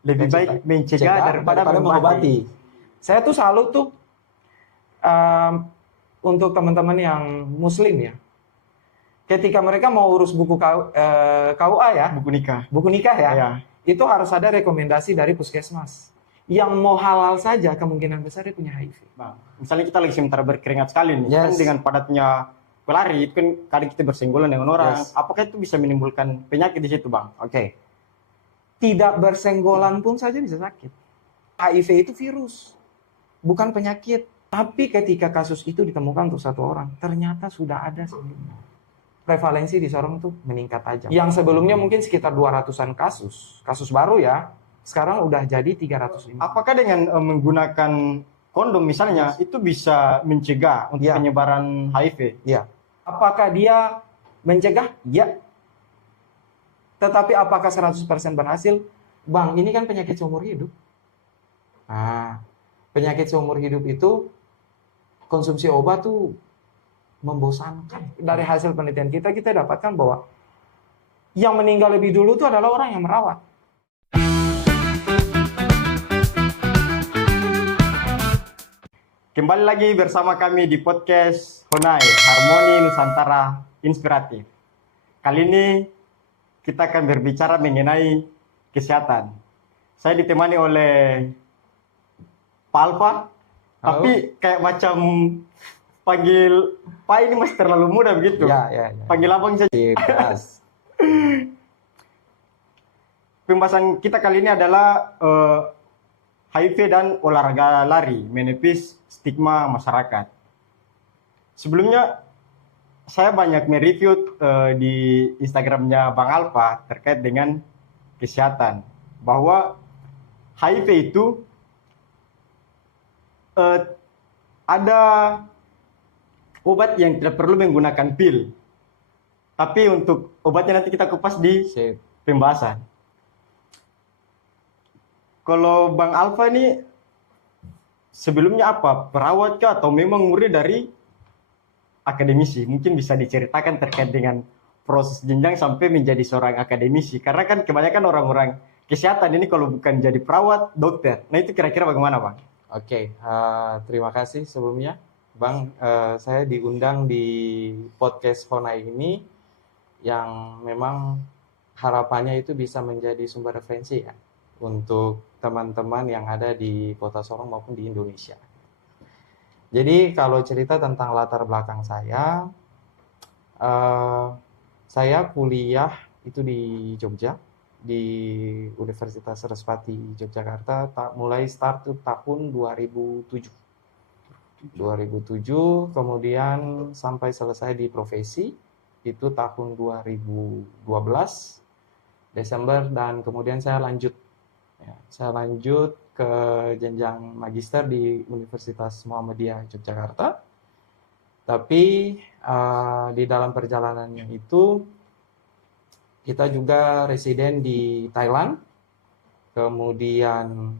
Lebih baik mencegah daripada mengobati. Saya tuh salut tuh untuk teman-teman yang muslim ya. Ketika mereka mau urus buku KUA ya, buku nikah ya, Ya. itu harus ada rekomendasi dari puskesmas. Yang mau halal saja kemungkinan besar dia punya HIV. Bang, misalnya kita lagi sementara berkeringat sekali nih, kan Yes. dengan padatnya pelari, itu kan kadang kita bersenggolan dengan orang. Yes. Apakah itu bisa menimbulkan penyakit di situ, Bang? Oke. Tidak bersenggolan pun saja bisa sakit. HIV itu virus, bukan penyakit. Tapi ketika kasus itu ditemukan untuk satu orang, ternyata sudah ada sebelumnya. Prevalensi di Sorong itu meningkat tajam. Yang sebelumnya mungkin sekitar 200-an kasus baru ya, sekarang udah jadi 350. Apakah dengan menggunakan kondom misalnya, itu bisa mencegah untuk Ya. penyebaran HIV? Ya. Apakah dia mencegah? Ya. Tetapi apakah 100% berhasil? Bang, ini kan penyakit seumur hidup. Nah, penyakit seumur hidup itu konsumsi obat tuh membosankan. Dari hasil penelitian kita dapatkan bahwa yang meninggal lebih dulu itu adalah orang yang merawat. Kembali lagi bersama kami di podcast Honai, Harmoni Nusantara Inspiratif. Kali ini kita akan berbicara mengenai kesehatan. Saya ditemani oleh Pak Alfa, tapi kayak macam panggil Pak ini masih terlalu muda begitu. Ya. Panggil abang saja. Pembahasan kita kali ini adalah HIV dan olahraga lari, menepis stigma masyarakat. Sebelumnya, saya banyak mereview di Instagramnya Bang Alfa terkait dengan kesehatan. Bahwa HIV itu ada obat yang tidak perlu menggunakan pil. Tapi untuk obatnya nanti kita kupas di pembahasan. Kalau Bang Alfa ini sebelumnya apa? Perawat kah atau memang murni dari akademisi? Mungkin bisa diceritakan terkait dengan proses jenjang sampai menjadi seorang akademisi. Karena kan kebanyakan orang-orang kesehatan ini kalau bukan jadi perawat, dokter. Nah itu kira-kira bagaimana, Bang? Oke, terima kasih sebelumnya. Bang, saya diundang di podcast Honai ini yang memang harapannya itu bisa menjadi sumber referensi ya untuk teman-teman yang ada di Kota Sorong maupun di Indonesia. Jadi kalau cerita tentang latar belakang saya kuliah itu di Jogja, di Universitas Sarasvati Yogyakarta, mulai start tuh tahun 2007, kemudian sampai selesai di profesi itu tahun 2012 Desember, dan kemudian saya lanjut ke jenjang magister di Universitas Muhammadiyah Yogyakarta. Tapi di dalam perjalanannya itu kita juga residen di Thailand. Kemudian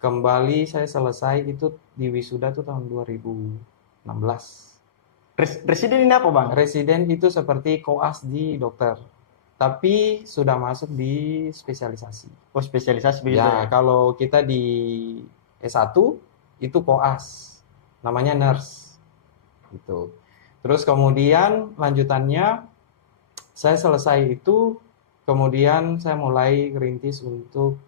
kembali saya selesai itu di wisuda tuh tahun 2016. Residen ini apa, Bang? Residen itu seperti koas di dokter, tapi sudah masuk di spesialisasi. Oh, spesialisasi begitu Ya, ya? kalau kita di S1 itu koas, namanya nurse. Gitu. Terus kemudian lanjutannya saya selesai itu, kemudian saya mulai rintis untuk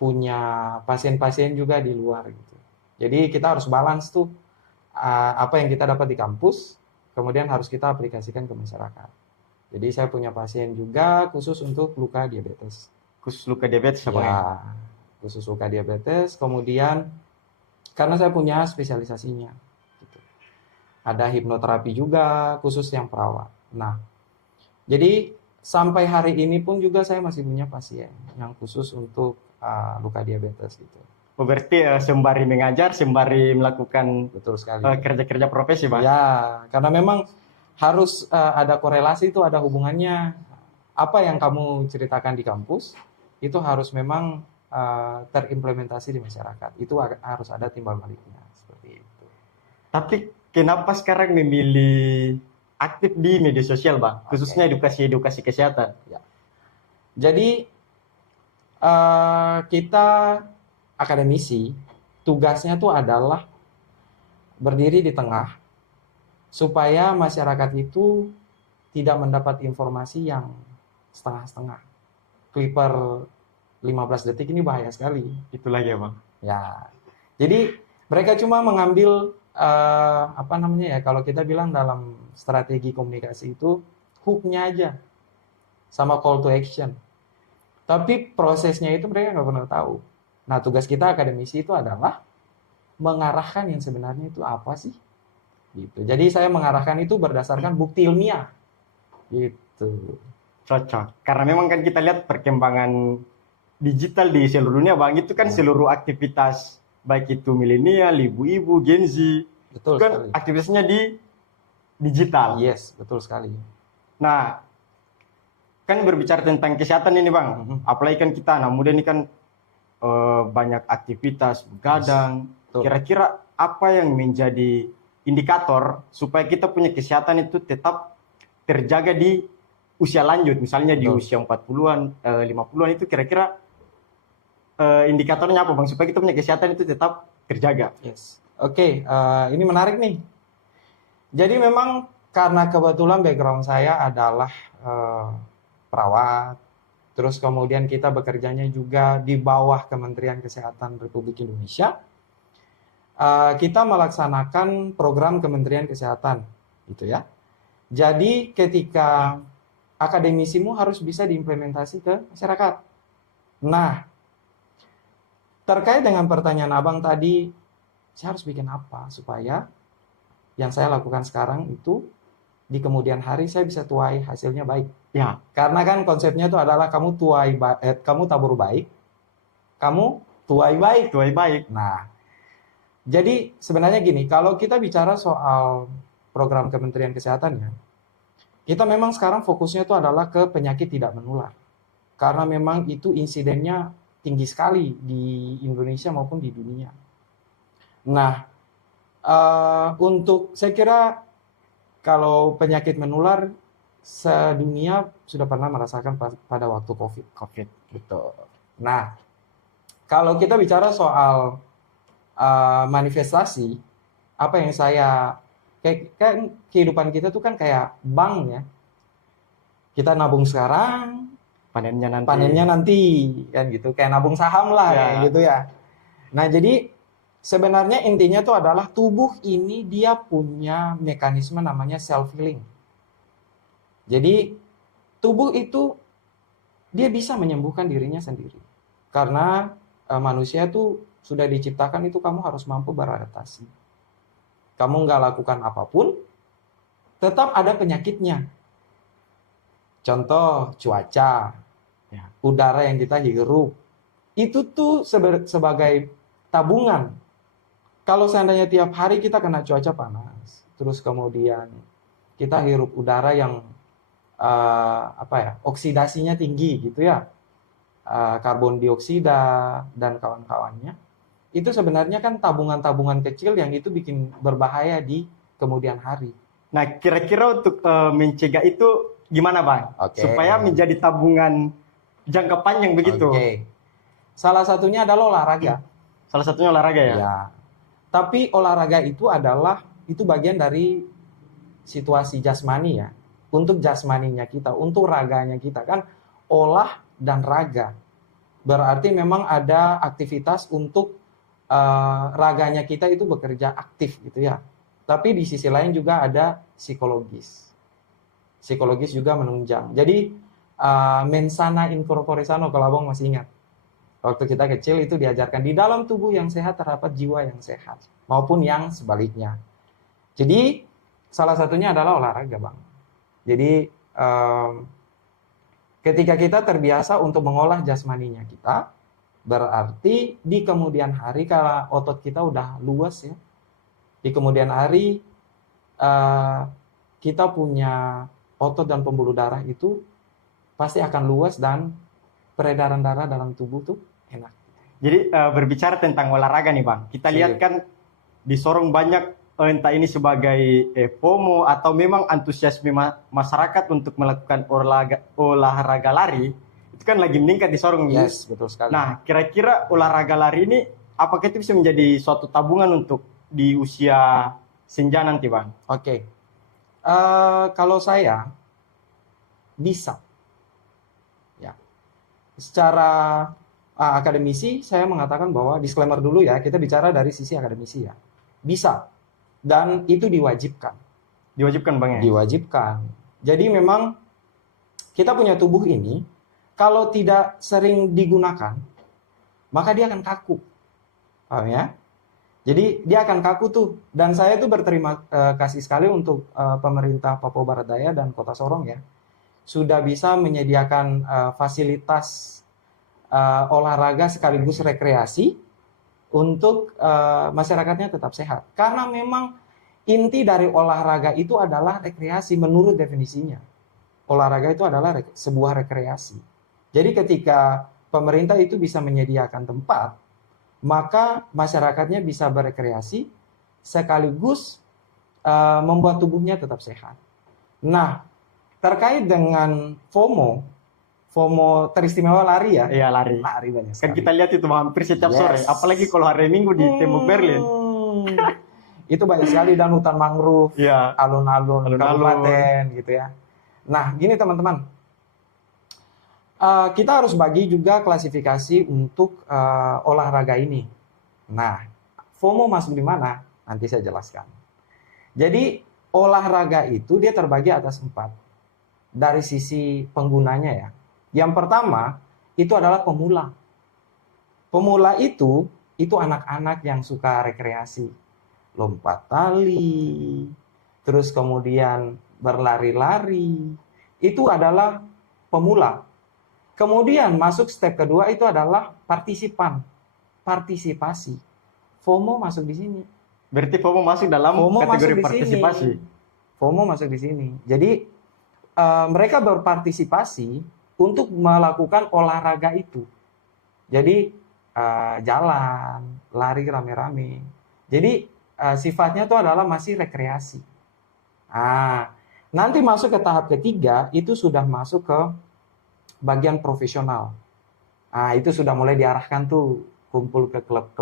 punya pasien-pasien juga di luar gitu. Jadi kita harus balance tuh apa yang kita dapat di kampus, kemudian harus kita aplikasikan ke masyarakat. Jadi saya punya pasien juga khusus untuk luka diabetes. Khusus luka diabetes apa ya? Khusus luka diabetes. Kemudian karena saya punya spesialisasinya, gitu. Ada hipnoterapi juga khusus yang perawat. Nah, jadi sampai hari ini pun juga saya masih punya pasien yang khusus untuk luka diabetes gitu. Oh, berarti sembari mengajar, sembari melakukan Betul sekali. kerja-kerja profesi, Bang? Ya, karena memang harus ada korelasi, itu ada hubungannya. Apa yang kamu ceritakan di kampus itu harus memang terimplementasi di masyarakat. Itu harus ada timbal baliknya seperti itu. Tapi kenapa sekarang memilih aktif di media sosial, Bang? Khususnya edukasi kesehatan. Ya. Jadi Kita akademisi, tugasnya tuh adalah berdiri di tengah supaya masyarakat itu tidak mendapat informasi yang setengah-setengah. Clipper 15 detik ini bahaya sekali. Itulah ya Bang. Ya. Jadi mereka cuma mengambil apa namanya ya, kalau kita bilang dalam strategi komunikasi itu hook-nya aja sama call to action. Tapi prosesnya itu mereka nggak pernah tahu. Nah, tugas kita akademisi itu adalah mengarahkan yang sebenarnya itu apa sih? Gitu. Jadi saya mengarahkan itu berdasarkan bukti ilmiah. Gitu. Cocok. Karena memang kan kita lihat perkembangan digital di seluruh dunia Bang, itu kan seluruh aktivitas baik itu milenial, ibu-ibu, Gen Z, Betul kan sekali. aktivitasnya di digital. Yes, betul sekali. Nah, kan berbicara tentang kesehatan ini Bang, apalagi kan kita anak muda ini kan banyak aktivitas, begadang. Betul. Kira-kira apa yang menjadi indikator supaya kita punya kesehatan itu tetap terjaga di usia lanjut, misalnya di Betul. usia 40-an, 50-an itu kira-kira indikatornya apa Bang supaya kita punya kesehatan itu tetap terjaga? Yes. Oke, ini menarik nih. Jadi memang karena kebetulan background saya adalah perawat, terus kemudian kita bekerjanya juga di bawah Kementerian Kesehatan Republik Indonesia. Kita melaksanakan program Kementerian Kesehatan, gitu ya. Jadi ketika akademisimu harus bisa diimplementasi ke masyarakat. Nah, terkait dengan pertanyaan Abang tadi, saya harus bikin apa supaya yang saya lakukan sekarang itu di kemudian hari saya bisa tuai hasilnya baik. Ya, Karena kan konsepnya itu adalah kamu kamu tabur baik, kamu tuai baik. itu baik. Nah, jadi sebenarnya gini, kalau kita bicara soal program Kementerian Kesehatan ya, kita memang sekarang fokusnya itu adalah ke penyakit tidak menular. Karena memang itu insidennya tinggi sekali di Indonesia maupun di dunia. Nah, untuk saya kira kalau penyakit menular sedunia sudah pernah merasakan pada waktu COVID. Gitu. Nah, kalau kita bicara soal manifestasi, apa yang saya kayak kehidupan kita tuh kan kayak bank ya. Kita nabung sekarang, panennya nanti kan gitu. Kayak nabung saham lah kayak gitu ya. Nah, jadi sebenarnya intinya tuh adalah tubuh ini dia punya mekanisme namanya self healing. Jadi tubuh itu dia bisa menyembuhkan dirinya sendiri. Karena manusia tuh sudah diciptakan itu kamu harus mampu beradaptasi. Kamu nggak lakukan apapun, tetap ada penyakitnya. Contoh cuaca, udara yang kita hirup, itu tuh sebagai tabungan. Kalau seandainya tiap hari kita kena cuaca panas, terus kemudian kita hirup udara yang oksidasinya tinggi gitu ya, karbon dioksida dan kawan-kawannya, itu sebenarnya kan tabungan-tabungan kecil yang itu bikin berbahaya di kemudian hari. Nah, kira-kira untuk mencegah itu gimana Bang? Supaya menjadi tabungan jangka panjang begitu. Salah satunya adalah olahraga. Salah satunya olahraga ya? Ya. Tapi olahraga itu bagian dari situasi jasmani ya. Untuk jasmaninya kita, untuk raganya kita kan olah dan raga. Berarti memang ada aktivitas untuk raganya kita itu bekerja aktif gitu ya. Tapi di sisi lain juga ada psikologis. Psikologis juga menunjang. Jadi mens sana in corpore sano, kalau Abang masih ingat. Waktu kita kecil itu diajarkan di dalam tubuh yang sehat terdapat jiwa yang sehat. Maupun yang sebaliknya. Jadi salah satunya adalah olahraga Bang. Jadi ketika kita terbiasa untuk mengolah jasmaninya kita, berarti di kemudian hari kalau otot kita udah luas ya, di kemudian hari kita punya otot dan pembuluh darah itu pasti akan luas dan peredaran darah dalam tubuh tuh enak. Jadi berbicara tentang olahraga nih Bang, kita lihat kan disorong banyak entah ini sebagai FOMO atau memang antusiasme masyarakat untuk melakukan olahraga lari, itu itu kan lagi meningkat di Sorong nih. Yes, betul sekali. Nah, kira-kira olahraga lari ini apakah itu bisa menjadi suatu tabungan untuk di usia senja nanti, Bang? Oke. Kalau saya bisa, ya. Secara akademisi, saya mengatakan bahwa disclaimer dulu ya, kita bicara dari sisi akademisi ya. Bisa, dan itu diwajibkan. Diwajibkan, Bang, ya? Diwajibkan. Jadi memang kita punya tubuh ini, kalau tidak sering digunakan, maka dia akan kaku. Paham ya? Jadi dia akan kaku tuh. Dan saya tuh berterima kasih sekali untuk pemerintah Papua Barat Daya dan Kota Sorong ya. Sudah bisa menyediakan fasilitas olahraga sekaligus rekreasi untuk masyarakatnya tetap sehat. Karena memang inti dari olahraga itu adalah rekreasi menurut definisinya. Olahraga itu adalah sebuah rekreasi. Jadi ketika pemerintah itu bisa menyediakan tempat, maka masyarakatnya bisa berekreasi sekaligus membuat tubuhnya tetap sehat. Nah, terkait dengan FOMO teristimewa lari ya. Iya, lari. Lari banyak Kan sekali. kita lihat itu hampir setiap sore, Yes. apalagi kalau hari Minggu di Tembok Berlin. Itu banyak sekali, dan hutan mangrove, Iya. alun-alun Alun-alun. kabupaten gitu ya. Nah, gini teman-teman. Kita harus bagi juga klasifikasi untuk olahraga ini. Nah, FOMO masuk di mana? Nanti saya jelaskan. Jadi, olahraga itu dia terbagi atas 4. Dari sisi penggunanya ya. Yang pertama, itu adalah pemula. Pemula itu anak-anak yang suka rekreasi. Lompat tali, terus kemudian berlari-lari. Itu adalah pemula. Kemudian masuk step kedua itu adalah partisipan, partisipasi. FOMO masuk di sini. Berarti FOMO masuk dalam FOMO kategori masuk di partisipasi. sini. FOMO masuk di sini. Jadi mereka berpartisipasi untuk melakukan olahraga itu. Jadi jalan, lari rame-rame. Jadi sifatnya itu adalah masih rekreasi. Nanti masuk ke tahap ketiga itu sudah masuk ke bagian profesional. Itu sudah mulai diarahkan tuh kumpul ke klub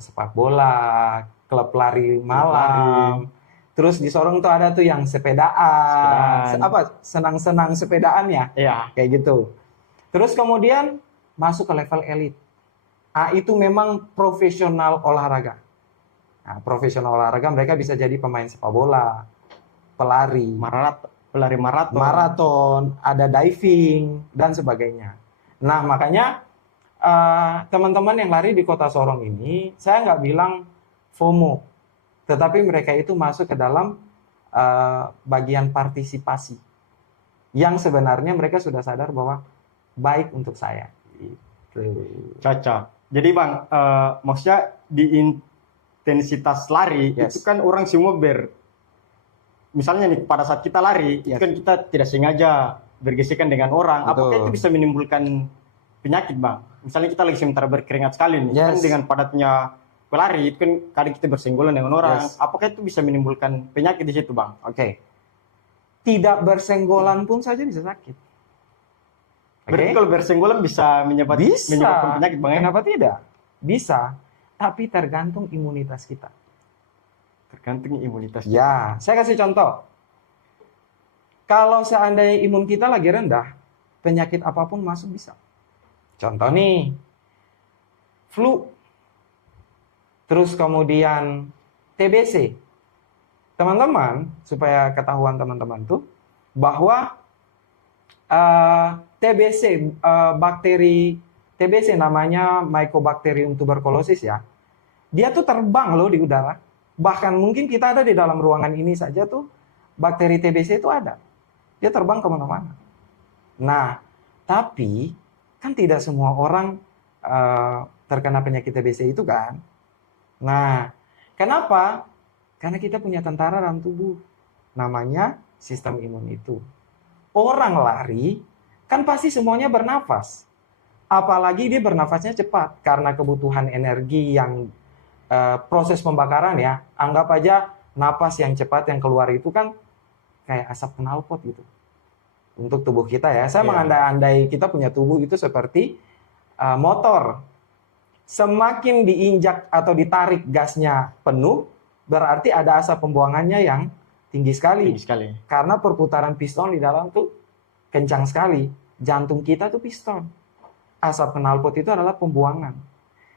sepak bola, klub lari malam. Terus di Sorong tuh ada tuh yang sepedaan. Senang-senang sepedaan ya. Iya. Kayak gitu. Terus kemudian masuk ke level elit. Itu memang profesional olahraga. Profesional olahraga mereka bisa jadi pemain sepak bola, pelari, pelari maraton, ada diving dan sebagainya. Nah, makanya teman-teman yang lari di Kota Sorong ini, saya nggak bilang FOMO, tetapi mereka itu masuk ke dalam bagian partisipasi yang sebenarnya mereka sudah sadar bahwa baik untuk saya. Gitu. Cocok. Jadi Bang, maksudnya di intensitas lari itu kan orang semua misalnya nih pada saat kita lari itu kan kita tidak sengaja bergesekan dengan orang. Betul. Apakah itu bisa menimbulkan penyakit, Bang? Misalnya kita lagi sementara berkeringat sekali nih, kan dengan padatnya pelari itu kan kadang kita bersenggolan dengan orang. Apakah itu bisa menimbulkan penyakit di situ, Bang? Oke. Tidak bersenggolan pun saja bisa sakit. Berarti kalau bersenggolan bisa menyebabkan penyakit, Bang? Kenapa tidak? Bisa, tapi tergantung imunitas kita. Tergantung imunitas. Ya, saya kasih contoh. Kalau seandainya imun kita lagi rendah, penyakit apapun masuk bisa. Contoh nih, flu, terus kemudian TBC. Teman-teman, supaya ketahuan teman-teman tuh, bahwa TBC, bakteri TBC namanya Mycobacterium tuberculosis ya, dia tuh terbang loh di udara. Bahkan mungkin kita ada di dalam ruangan ini saja tuh, bakteri TBC itu ada. Dia terbang kemana-mana. Nah, tapi kan tidak semua orang terkena penyakit TBC itu kan. Nah, kenapa? Karena kita punya tentara dalam tubuh. Namanya sistem imun itu. Orang lari, kan pasti semuanya bernafas. Apalagi dia bernafasnya cepat. Karena kebutuhan energi yang proses pembakaran ya. Anggap aja napas yang cepat yang keluar itu kan kayak asap knalpot gitu. untuk tubuh kita ya. Saya Iya. mengandai-andai kita punya tubuh itu seperti motor. Semakin diinjak atau ditarik gasnya penuh, berarti ada asap pembuangannya yang tinggi sekali. Tinggi sekali. Karena perputaran piston di dalam tuh kencang sekali. Jantung kita tuh piston. Asap knalpot itu adalah pembuangan.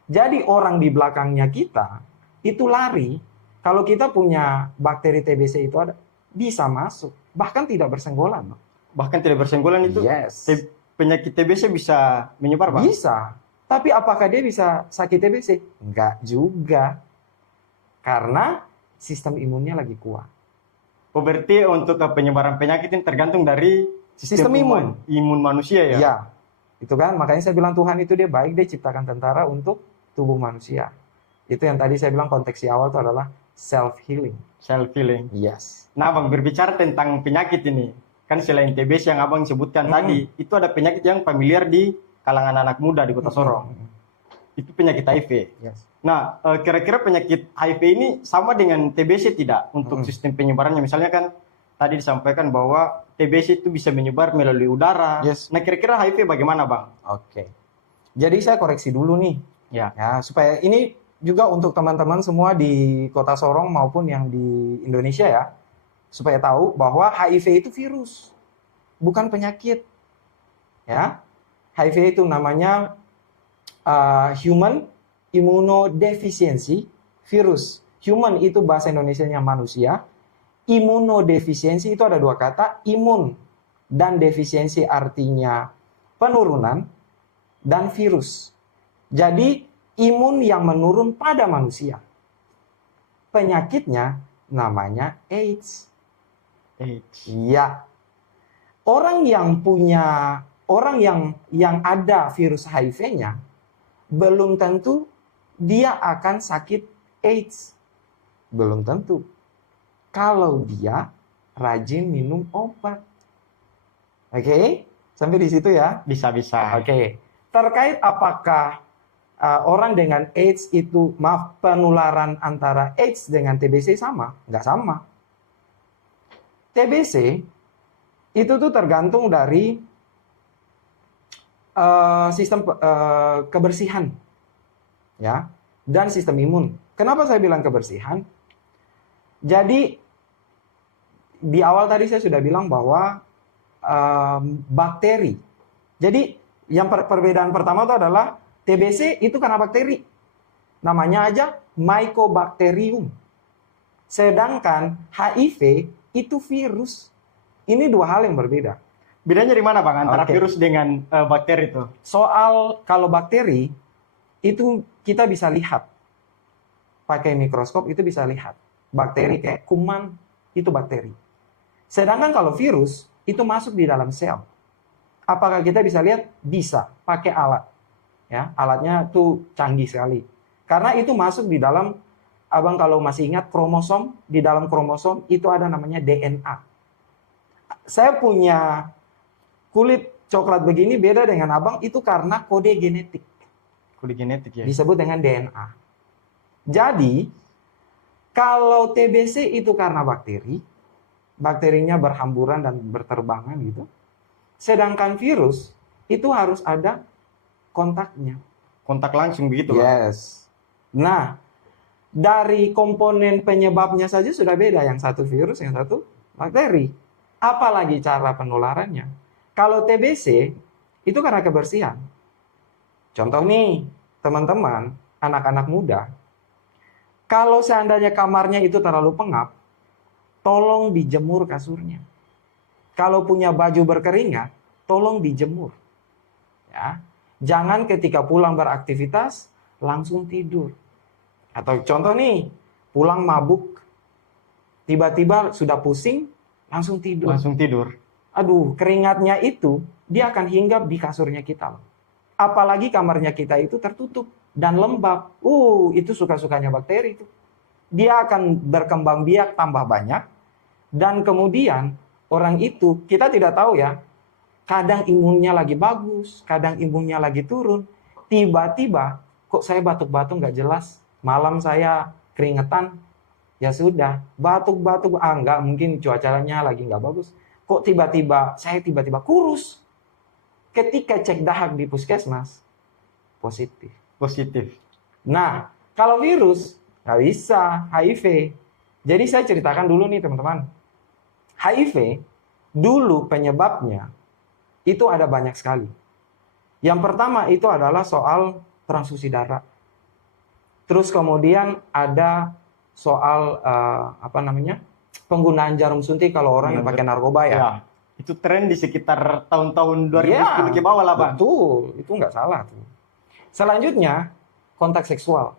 Jadi orang di belakangnya kita itu lari. Kalau kita punya bakteri TBC itu ada, bisa masuk. Bahkan tidak bersenggolan. Bahkan tidak bersenggolan itu Yes. penyakit TBC bisa menyebar, Bang? Bisa. Tapi apakah dia bisa sakit TBC? Enggak juga. Karena sistem imunnya lagi kuat. Oh, berarti untuk penyebaran penyakit ini tergantung dari Sistem imun manusia ya? Iya. Itu kan, makanya saya bilang Tuhan itu dia baik, dia ciptakan tentara untuk tubuh manusia. Itu yang tadi saya bilang konteks di awal itu adalah self-healing. Self-healing. Yes. Nah, Bang, berbicara tentang penyakit ini, kan selain TBC yang Abang sebutkan tadi, itu ada penyakit yang familiar di kalangan anak muda di Kota Sorong. Itu penyakit HIV. Yes. Nah, kira-kira penyakit HIV ini sama dengan TBC tidak untuk sistem penyebarannya? Misalnya kan tadi disampaikan bahwa TBC itu bisa menyebar melalui udara. Yes. Nah, kira-kira HIV bagaimana, Bang? Oke. Jadi saya koreksi dulu nih. Ya. Ya, supaya ini juga untuk teman-teman semua di Kota Sorong maupun yang di Indonesia ya. Supaya tahu bahwa HIV itu virus, bukan penyakit. Ya. HIV itu namanya human immunodeficiency virus. Human itu bahasa Indonesianya manusia. Imunodefisiensi itu ada dua kata, imun dan defisiensi artinya penurunan dan virus. Jadi imun yang menurun pada manusia. Penyakitnya namanya AIDS. AIDS. Iya. Orang yang ada virus HIV-nya belum tentu dia akan sakit AIDS. Belum tentu. Kalau dia rajin minum obat. Oke? Sampai di situ ya. Bisa-bisa. Oke. Terkait apakah orang dengan AIDS itu, penularan antara AIDS dengan TBC sama? Nggak sama. TBC itu tuh tergantung dari sistem kebersihan, ya, dan sistem imun. Kenapa saya bilang kebersihan? Jadi di awal tadi saya sudah bilang bahwa bakteri. Jadi yang perbedaan pertama itu adalah TBC itu karena bakteri. Namanya aja Mycobacterium. Sedangkan HIV itu virus. Ini dua hal yang berbeda. Bedanya di mana, Bang, antara Oke. virus dengan bakteri itu? Soal kalau bakteri itu kita bisa lihat. Pakai mikroskop itu bisa lihat. Bakteri kayak kuman itu bakteri. Sedangkan kalau virus itu masuk di dalam sel. Apakah kita bisa lihat? Bisa, pakai alat. Ya, alatnya tuh canggih sekali. Karena itu masuk di dalam, Abang kalau masih ingat kromosom, di dalam kromosom itu ada namanya DNA. Saya punya kulit coklat begini beda dengan Abang itu karena kode genetik. Kode genetik ya. Disebut dengan DNA. Jadi, kalau TBC itu karena bakteri, bakterinya berhamburan dan berterbangan gitu. Sedangkan virus itu harus ada kontaknya. Kontak langsung begitu, Bang? Yes. Nah, dari komponen penyebabnya saja sudah beda. Yang satu virus, yang satu bakteri. Apalagi cara penularannya. Kalau TBC itu karena kebersihan. Contoh nih, teman-teman, anak-anak muda, kalau seandainya kamarnya itu terlalu pengap, tolong dijemur kasurnya. Kalau punya baju berkeringat, tolong dijemur. Ya. Jangan ketika pulang beraktivitas, langsung tidur. Atau contoh nih, pulang mabuk, tiba-tiba sudah pusing, langsung tidur. Langsung tidur. Aduh, keringatnya itu, dia akan hinggap di kasurnya kita. Apalagi kamarnya kita itu tertutup dan lembab. Itu suka-sukanya bakteri itu. Dia akan berkembang biak tambah banyak. Dan kemudian orang itu, kita tidak tahu ya, kadang imunnya lagi bagus, kadang imunnya lagi turun. Tiba-tiba, kok saya batuk-batuk nggak jelas. Malam saya keringetan, ya sudah. Batuk-batuk, enggak, mungkin cuacanya lagi nggak bagus. kok saya tiba-tiba kurus. Ketika cek dahak di puskesmas, positif. Positif. Nah, kalau virus, nggak bisa, HIV. Jadi saya ceritakan dulu nih teman-teman. HIV, dulu penyebabnya, itu ada banyak sekali. Yang pertama itu adalah soal transfusi darah. Terus kemudian ada soal penggunaan jarum suntik kalau orang yang pakai narkoba ya. Ya, itu tren di sekitar tahun-tahun 2010 Ya, ke bawah lah Bang. betul, itu nggak salah tuh. Selanjutnya kontak seksual.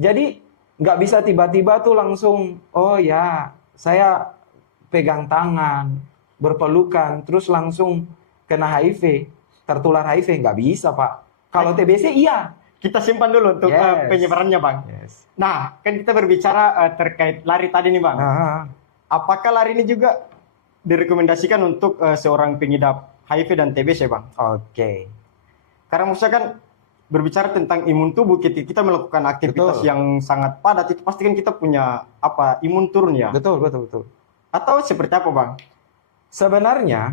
Jadi nggak bisa tiba-tiba tuh langsung, oh ya saya pegang tangan, berpelukan, terus langsung kena HIV, tertular HIV, nggak bisa Pak. Kalau TBC iya. Kita simpan dulu untuk Yes. penyebarannya Bang. Yes. Nah, kan kita berbicara terkait lari tadi nih Bang. Apakah lari ini juga direkomendasikan untuk seorang pengidap HIV dan TBC Bang? Oke. Karena maksudnya kan berbicara tentang imun tubuh, kita melakukan aktivitas Betul. yang sangat padat, itu pasti kan kita punya imun turun ya. Betul. Atau seperti apa Bang? Sebenarnya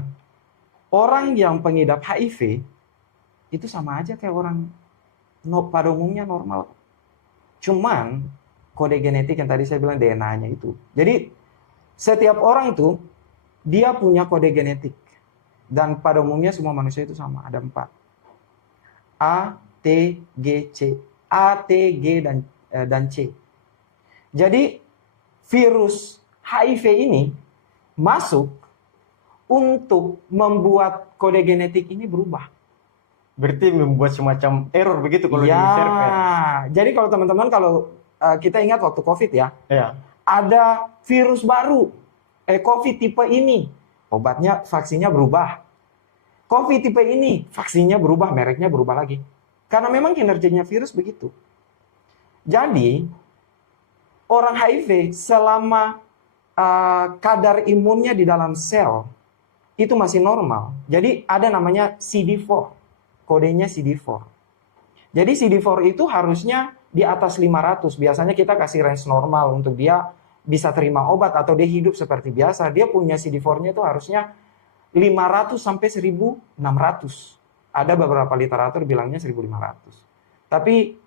orang yang pengidap HIV itu sama aja kayak orang pada umumnya normal. Cuman kode genetik yang tadi saya bilang DNA-nya itu. Jadi setiap orang tuh dia punya kode genetik. Dan pada umumnya semua manusia itu sama, ada 4. A, T, G, C. A, T, G, dan C. Jadi virus HIV ini masuk untuk membuat kode genetik ini berubah. Berarti membuat semacam error begitu kalau di server. Jadi kalau teman-teman kita ingat waktu COVID ya, Ya. ada virus baru, COVID tipe ini, obatnya, vaksinnya berubah. COVID tipe ini, vaksinnya berubah, mereknya berubah lagi. Karena memang kinerjanya virus begitu. Jadi, orang HIV selama kadar imunnya di dalam sel itu masih normal. Jadi ada namanya CD4, kodenya CD4. Jadi CD4 itu harusnya di atas 500. Biasanya kita kasih range normal untuk dia bisa terima obat atau dia hidup seperti biasa. Dia punya CD4-nya itu harusnya 500 sampai 1600. Ada beberapa literatur bilangnya 1500. Tapi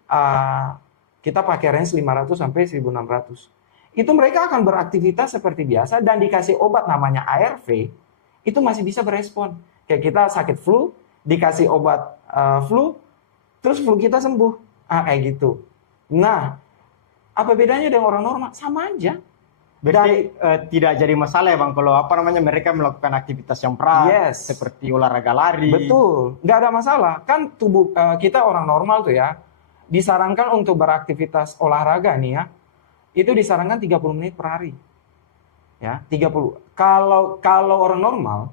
kita pakai range 500 sampai 1600. Itu mereka akan beraktivitas seperti biasa dan dikasih obat namanya ARV, itu masih bisa berespon. Kayak kita sakit flu, dikasih obat flu, terus flu kita sembuh. Kayak gitu. Nah, apa bedanya dengan orang normal? Sama aja. Berarti tidak jadi masalah ya Bang kalau mereka melakukan aktivitas yang berat, Yes. seperti olahraga lari. Betul, nggak ada masalah. Kan tubuh kita orang normal tuh ya, disarankan untuk beraktivitas olahraga nih ya, itu disarankan 30 menit per hari. Ya, 30. Kalau orang normal,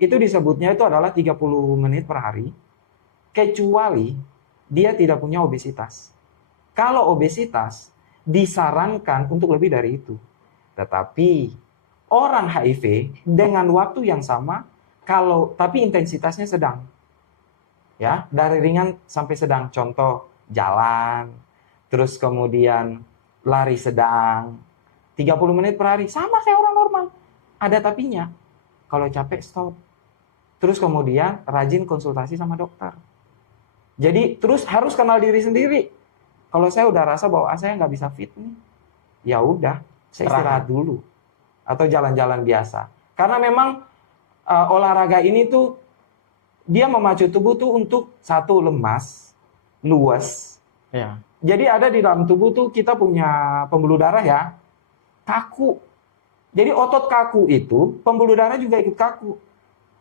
itu disebutnya itu adalah 30 menit per hari, kecuali dia tidak punya obesitas. Kalau obesitas, disarankan untuk lebih dari itu. Tetapi orang HIV dengan waktu yang sama, tapi intensitasnya sedang. Ya, dari ringan sampai sedang. Contoh, jalan, terus kemudian lari sedang, 30 menit per hari, sama kayak orang normal. Ada tapinya. Kalau capek, stop. Terus kemudian rajin konsultasi sama dokter. Jadi terus harus kenal diri sendiri. Kalau saya udah rasa bahwa saya nggak bisa fit nih, ya udah, saya istirahat dulu. Atau jalan-jalan biasa. Karena memang olahraga ini tuh, dia memacu tubuh tuh untuk satu, lemas, luas. Ya. Jadi ada di dalam tubuh tuh kita punya pembuluh darah ya, kaku. Jadi otot kaku itu, pembuluh darah juga ikut kaku.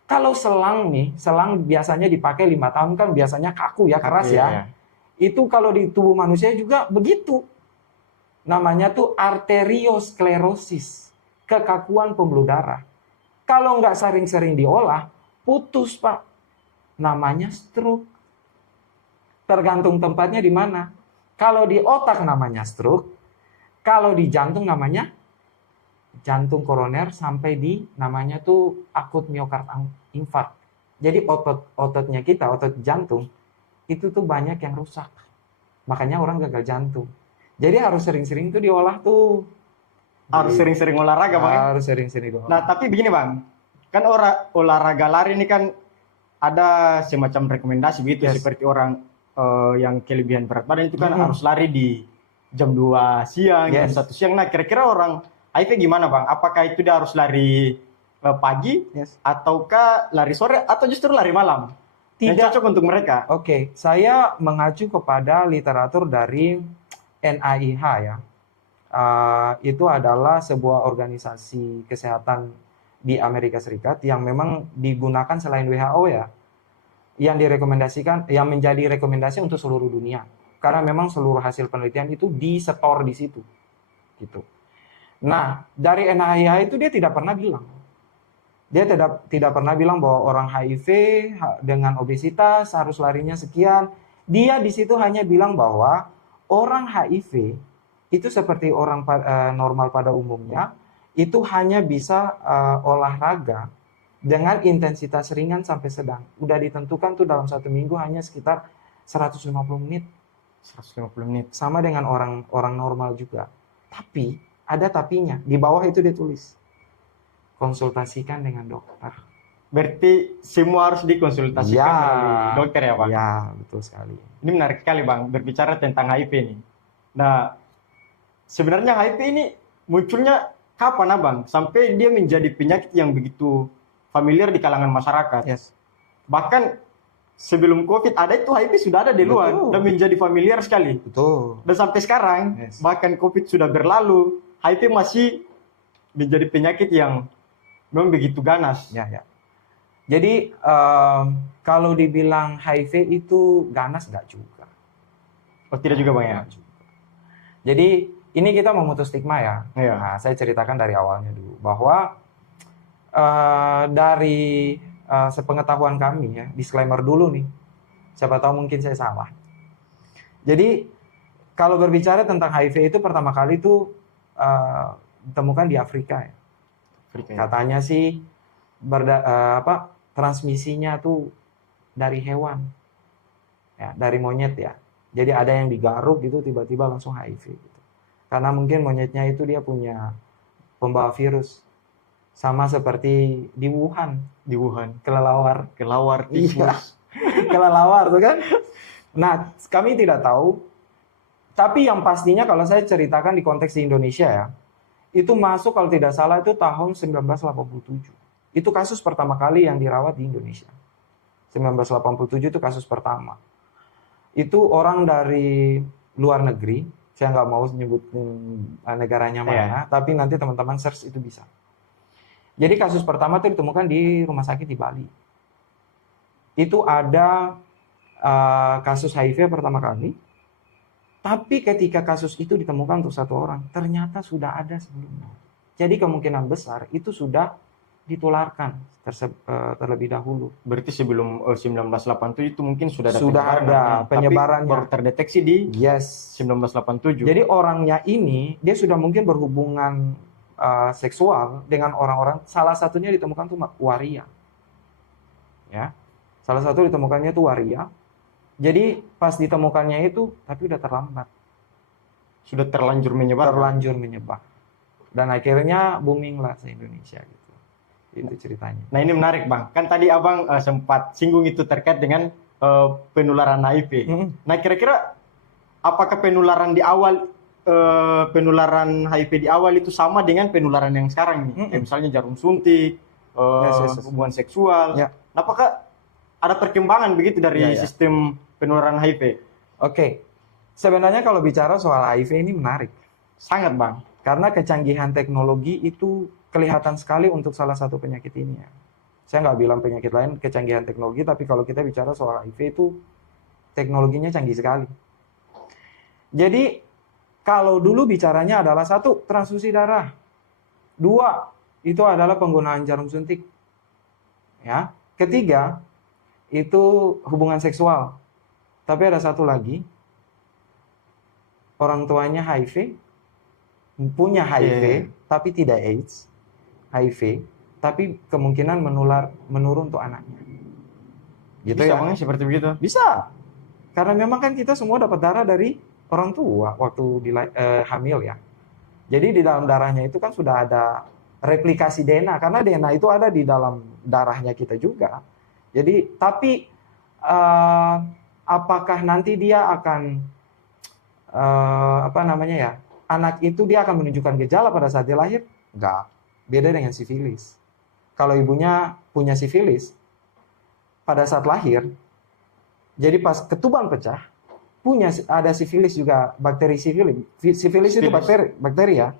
Kalau selang biasanya dipakai 5 tahun kan biasanya kaku ya, keras ya. Itu kalau di tubuh manusia juga begitu. Namanya tuh arteriosklerosis, kekakuan pembuluh darah. Kalau nggak sering-sering diolah, putus Pak. Namanya stroke. Tergantung tempatnya di mana. Kalau di otak namanya stroke, kalau di jantung namanya jantung koroner, sampai di namanya tuh akut miokard infarct. Jadi ototnya kita, otot jantung, itu tuh banyak yang rusak. Makanya orang gagal jantung. Jadi harus sering-sering tuh diolah tuh. Harus sering-sering olahraga Bang. Harus sering-sering diolah. Nah, tapi begini Bang, kan olahraga lari ini kan ada semacam rekomendasi begitu, Yes. seperti orang yang kelebihan berat badan itu kan Mm-mm. harus lari di jam 2 siang, jam Yes. 1 siang. Nah, kira-kira orang HIV gimana, Bang? Apakah itu dia harus lari pagi, Yes. ataukah lari sore, atau justru lari malam? Yang Tidak. cocok untuk mereka. Oke, saya mengacu kepada literatur dari NIH ya. Itu adalah sebuah organisasi kesehatan di Amerika Serikat yang memang digunakan selain WHO ya, yang direkomendasikan, yang menjadi rekomendasi untuk seluruh dunia. Karena memang seluruh hasil penelitian itu disetor di situ, gitu. Nah, dari NIH itu dia tidak pernah bilang. Dia tidak pernah bilang bahwa orang HIV dengan obesitas harus larinya sekian. Dia di situ hanya bilang bahwa orang HIV itu seperti orang normal pada umumnya, itu hanya bisa olahraga dengan intensitas ringan sampai sedang. Udah ditentukan tuh dalam 1 minggu hanya sekitar 150 menit. 150 menit. Sama dengan orang normal juga. Tapi ada tapinya. Di bawah itu dia tulis, konsultasikan dengan dokter. Berarti semua harus dikonsultasikan Ya. melalui dokter ya, Bang? Ya, betul sekali. Ini menarik sekali, Bang, berbicara tentang HIV ini. Nah, sebenarnya HIV ini munculnya kapan, Bang? Sampai dia menjadi penyakit yang begitu familiar di kalangan masyarakat. Yes. Bahkan sebelum COVID ada itu HIV sudah ada di luar. Betul. Dan menjadi familiar sekali. Betul. Dan sampai sekarang, Yes. bahkan COVID sudah berlalu, HIV masih menjadi penyakit yang memang begitu ganas. Ya, ya. Jadi kalau dibilang HIV itu ganas nggak juga. Oh, tidak juga, Bang, ya? Nggak juga. Jadi ini kita memutus stigma ya. Iya. Nah, saya ceritakan dari awalnya dulu bahwa dari sepengetahuan kami ya, disclaimer dulu nih. Siapa tahu mungkin saya salah. Jadi kalau berbicara tentang HIV itu pertama kali itu ditemukan di Afrika ya. Afrika, ya? Katanya sih transmisinya tuh dari hewan. Ya, dari monyet ya. Jadi ada yang digaruk gitu tiba-tiba langsung HIV gitu. Karena mungkin monyetnya itu dia punya pembawa virus. Sama seperti di Wuhan, Di Wuhan. kelelawar. Kelawar, Iya. tikus. Kelelawar tuh kan. Nah, kami tidak tahu. Tapi yang pastinya kalau saya ceritakan di konteks di Indonesia ya, itu masuk kalau tidak salah itu tahun 1987. Itu kasus pertama kali yang dirawat di Indonesia. 1987 itu kasus pertama. Itu orang dari luar negeri, saya nggak mau nyebutin negaranya mana, tapi nanti teman-teman search itu bisa. Jadi kasus pertama itu ditemukan di rumah sakit di Bali. Itu ada kasus HIV pertama kali, tapi ketika kasus itu ditemukan untuk 1 orang, ternyata sudah ada sebelumnya. Jadi kemungkinan besar itu sudah ditularkan terlebih dahulu. Berarti sebelum 1987 itu mungkin sudah ada penyebarannya. Tapi baru terdeteksi di Yes. 1987. Jadi orangnya ini dia sudah mungkin berhubungan seksual dengan orang-orang. Salah satunya ditemukan tuh waria. Ya. Salah satu ditemukannya tuh waria. Jadi pas ditemukannya itu tapi udah terlambat. Sudah terlanjur menyebar. Terlanjur menyebar. Dan akhirnya booming lah se-Indonesia gitu. Itu ceritanya. Nah, ini menarik, Bang. Kan tadi Abang sempat singgung itu terkait dengan penularan HIV. Nah, kira-kira apakah penularan HIV di awal itu sama dengan penularan yang sekarang nih? Kayak misalnya jarum suntik, Yes. hubungan seksual. Ya. Nah, apakah ada perkembangan begitu dari Ya. sistem penularan HIV? Oke. Sebenarnya kalau bicara soal HIV ini menarik. Sangat, Bang. Karena kecanggihan teknologi itu kelihatan sekali untuk salah satu penyakit ini ya. Saya nggak bilang penyakit lain kecanggihan teknologi, tapi kalau kita bicara soal HIV itu teknologinya canggih sekali. Jadi kalau dulu bicaranya adalah 1, transfusi darah. 2, itu adalah penggunaan jarum suntik. Ya. 3, itu hubungan seksual. Tapi ada 1 lagi, orang tuanya HIV, punya HIV, tapi tidak AIDS, HIV, tapi kemungkinan menurun untuk anaknya. Gitu Bisa, ya? Bang, seperti begitu? Bisa. Karena memang kan kita semua dapat darah dari orang tua waktu hamil ya. Jadi di dalam darahnya itu kan sudah ada replikasi DNA karena DNA itu ada di dalam darahnya kita juga. Jadi tapi apakah nanti dia akan apa namanya ya, anak itu dia akan menunjukkan gejala pada saat dia lahir? Enggak. Beda dengan sifilis. Kalau ibunya punya sifilis pada saat lahir, jadi pas ketuban pecah, ada sifilis juga, bakteri sifilis. Sifilis itu bakteri ya.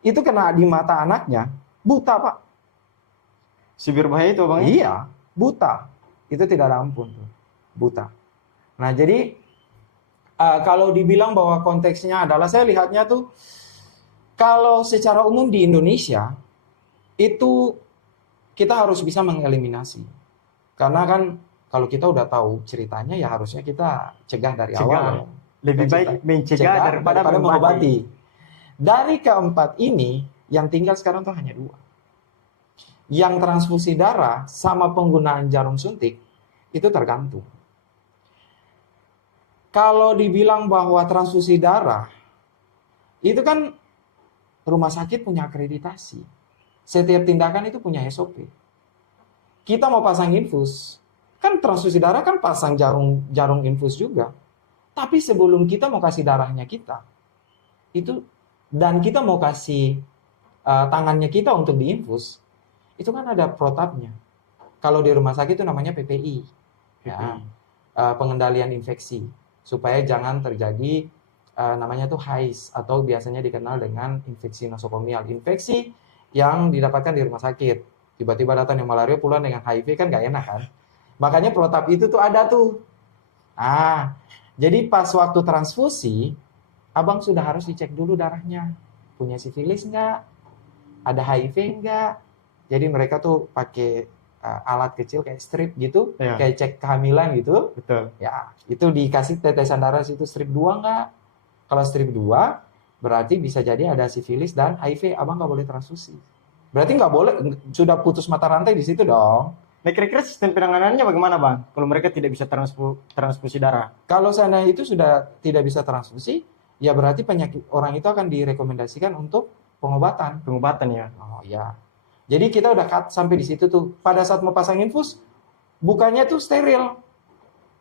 Itu kena di mata anaknya, buta Pak. Si berbahaya itu Bang? Iya, buta. Itu tidak ada ampun tuh. Buta. Nah, jadi kalau dibilang bahwa konteksnya adalah, saya lihatnya tuh, kalau secara umum di Indonesia, itu kita harus bisa mengeliminasi. Karena kan kalau kita udah tahu ceritanya, ya harusnya kita cegah dari awal. Lebih baik mencegah daripada mengobati. Dari keempat ini, yang tinggal sekarang tuh hanya 2. Yang transfusi darah sama penggunaan jarum suntik, itu tergantung. Kalau dibilang bahwa transfusi darah, itu kan rumah sakit punya akreditasi. Setiap tindakan itu punya SOP. Kita mau pasang infus, kan transfusi darah kan pasang jarum infus juga. Tapi sebelum kita mau kasih darahnya kita, itu dan kita mau kasih tangannya kita untuk diinfus, itu kan ada protapnya. Kalau di rumah sakit itu namanya PPI, ya, pengendalian infeksi, supaya jangan terjadi namanya tuh HAIS atau biasanya dikenal dengan infeksi nosokomial, infeksi yang didapatkan di rumah sakit. Tiba-tiba datang yang malaria pulang dengan HIV kan nggak enak kan. Makanya protap itu tuh ada tuh. Jadi pas waktu transfusi, abang sudah harus dicek dulu darahnya. Punya sifilis nggak? Ada HIV nggak? Jadi mereka tuh pakai alat kecil kayak strip gitu, ya, kayak cek kehamilan gitu. Betul. Ya, itu dikasih tetesan darah situ strip 2 nggak? Kalau strip 2, berarti bisa jadi ada sifilis dan HIV, abang nggak boleh transfusi. Berarti nggak boleh, sudah putus mata rantai di situ dong. Nah, kira-kira sistem penanganannya bagaimana Bang? Kalau mereka tidak bisa transfusi darah? Kalau seandainya itu sudah tidak bisa transfusi, ya berarti penyakit orang itu akan direkomendasikan untuk pengobatan. Pengobatan ya. Oh ya. Jadi kita udah cut sampai di situ tuh. Pada saat mau pasang infus, bukannya tuh steril.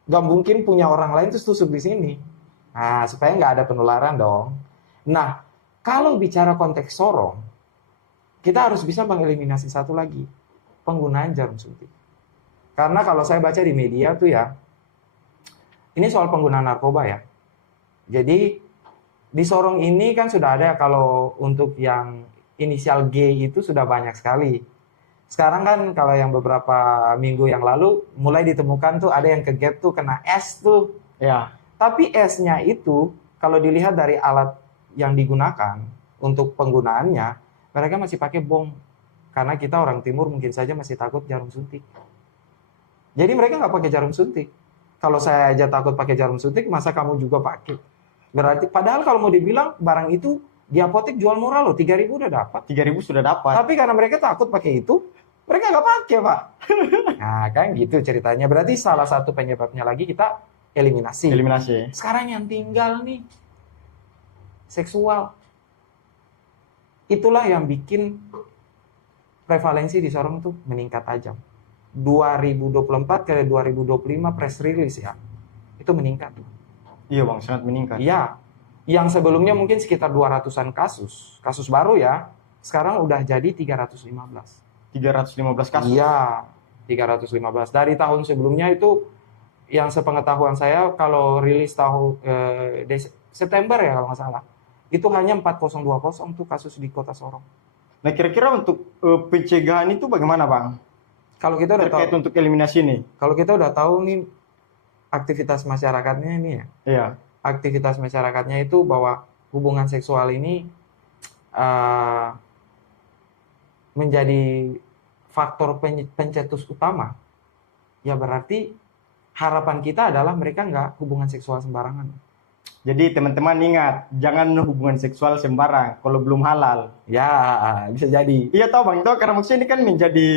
Gak mungkin punya orang lain terus tusuk di sini. Nah, supaya nggak ada penularan dong. Nah, kalau bicara konteks sorong, kita harus bisa mengeliminasi satu lagi, penggunaan jarum suntik. Karena kalau saya baca di media tuh ya, ini soal penggunaan narkoba ya. Jadi di Sorong ini kan sudah ada, kalau untuk yang inisial G itu sudah banyak sekali. Sekarang kan kalau yang beberapa minggu yang lalu mulai ditemukan tuh ada yang ke gap tuh kena S tuh. Ya. Tapi S-nya itu kalau dilihat dari alat yang digunakan untuk penggunaannya, mereka masih pakai bom. Karena kita orang timur mungkin saja masih takut jarum suntik. Jadi mereka nggak pakai jarum suntik. Kalau saya aja takut pakai jarum suntik, masa kamu juga pakai? Berarti, padahal kalau mau dibilang barang itu di apotek jual murah loh, 3.000 udah dapat. 3.000 sudah dapat. Tapi karena mereka takut pakai itu, mereka nggak pakai Pak. Nah kan gitu ceritanya. Berarti salah satu penyebabnya lagi kita eliminasi. Sekarang yang tinggal nih, seksual. Itulah yang bikin prevalensi di Sorong tuh meningkat tajam. 2024 ke 2025 press release ya, itu meningkat tuh. Iya Bang, sangat meningkat. Iya, yang sebelumnya mungkin sekitar 200-an kasus baru ya, sekarang udah jadi 315. 315 kasus? Iya, 315. Dari tahun sebelumnya itu, yang sepengetahuan saya, kalau rilis tahun September ya kalau nggak salah, itu hanya 4020 tuh kasus di kota Sorong. Nah kira-kira untuk pencegahan itu bagaimana Bang? Kalau kita udah terkait tahu, untuk eliminasi nih. Kalau kita udah tahu nih aktivitas masyarakatnya ini ya. Iya. Aktivitas masyarakatnya itu bahwa hubungan seksual ini menjadi faktor pencetus utama. Ya berarti harapan kita adalah mereka nggak hubungan seksual sembarangan. Jadi teman-teman ingat, jangan hubungan seksual sembarang kalau belum halal. Ya, bisa jadi. Iya tahu Bang, itu karena maksudnya ini kan menjadi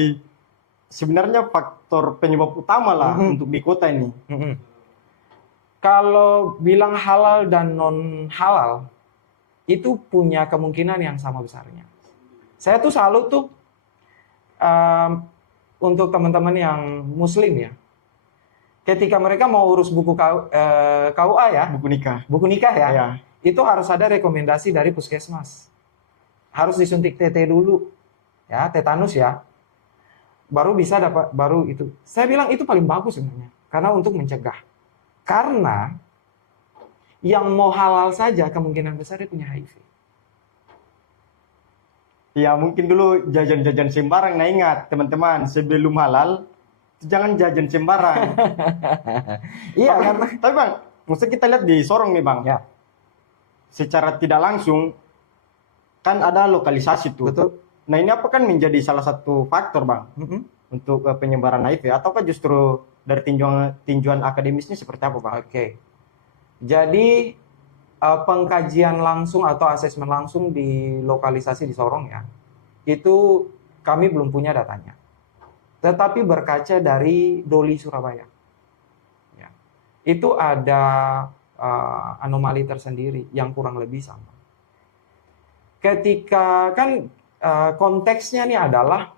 sebenarnya faktor penyebab utama lah untuk di kota ini. Kalau bilang halal dan non halal, itu punya kemungkinan yang sama besarnya. Saya tuh salut tuh untuk teman-teman yang muslim ya. Ketika mereka mau urus buku KUA ya, buku nikah ya, ya. itu harus ada rekomendasi dari puskesmas. Harus disuntik TT dulu, ya, tetanus ya. Baru bisa dapat, baru itu. Saya bilang itu paling bagus sebenarnya, karena untuk mencegah. Karena yang mau halal saja kemungkinan besar dia punya HIV. Ya mungkin dulu jajan-jajan sembarang. Nah ingat teman-teman, sebelum halal jangan jajan sembarang. Iya, Tapi bang, maksudnya kita lihat di Sorong nih bang. Ya. Secara tidak langsung kan ada lokalisasi tuh. Betul. Nah ini apa kan menjadi salah satu faktor bang untuk penyebaran HIV, ataukah justru dari tinjauan akademisnya seperti apa bang? Oke. Jadi pengkajian langsung atau asesmen langsung di lokalisasi di Sorong ya, itu kami belum punya datanya. Tetapi berkaca dari Doli Surabaya, ya, itu ada anomali tersendiri yang kurang lebih sama. Ketika kan konteksnya nih adalah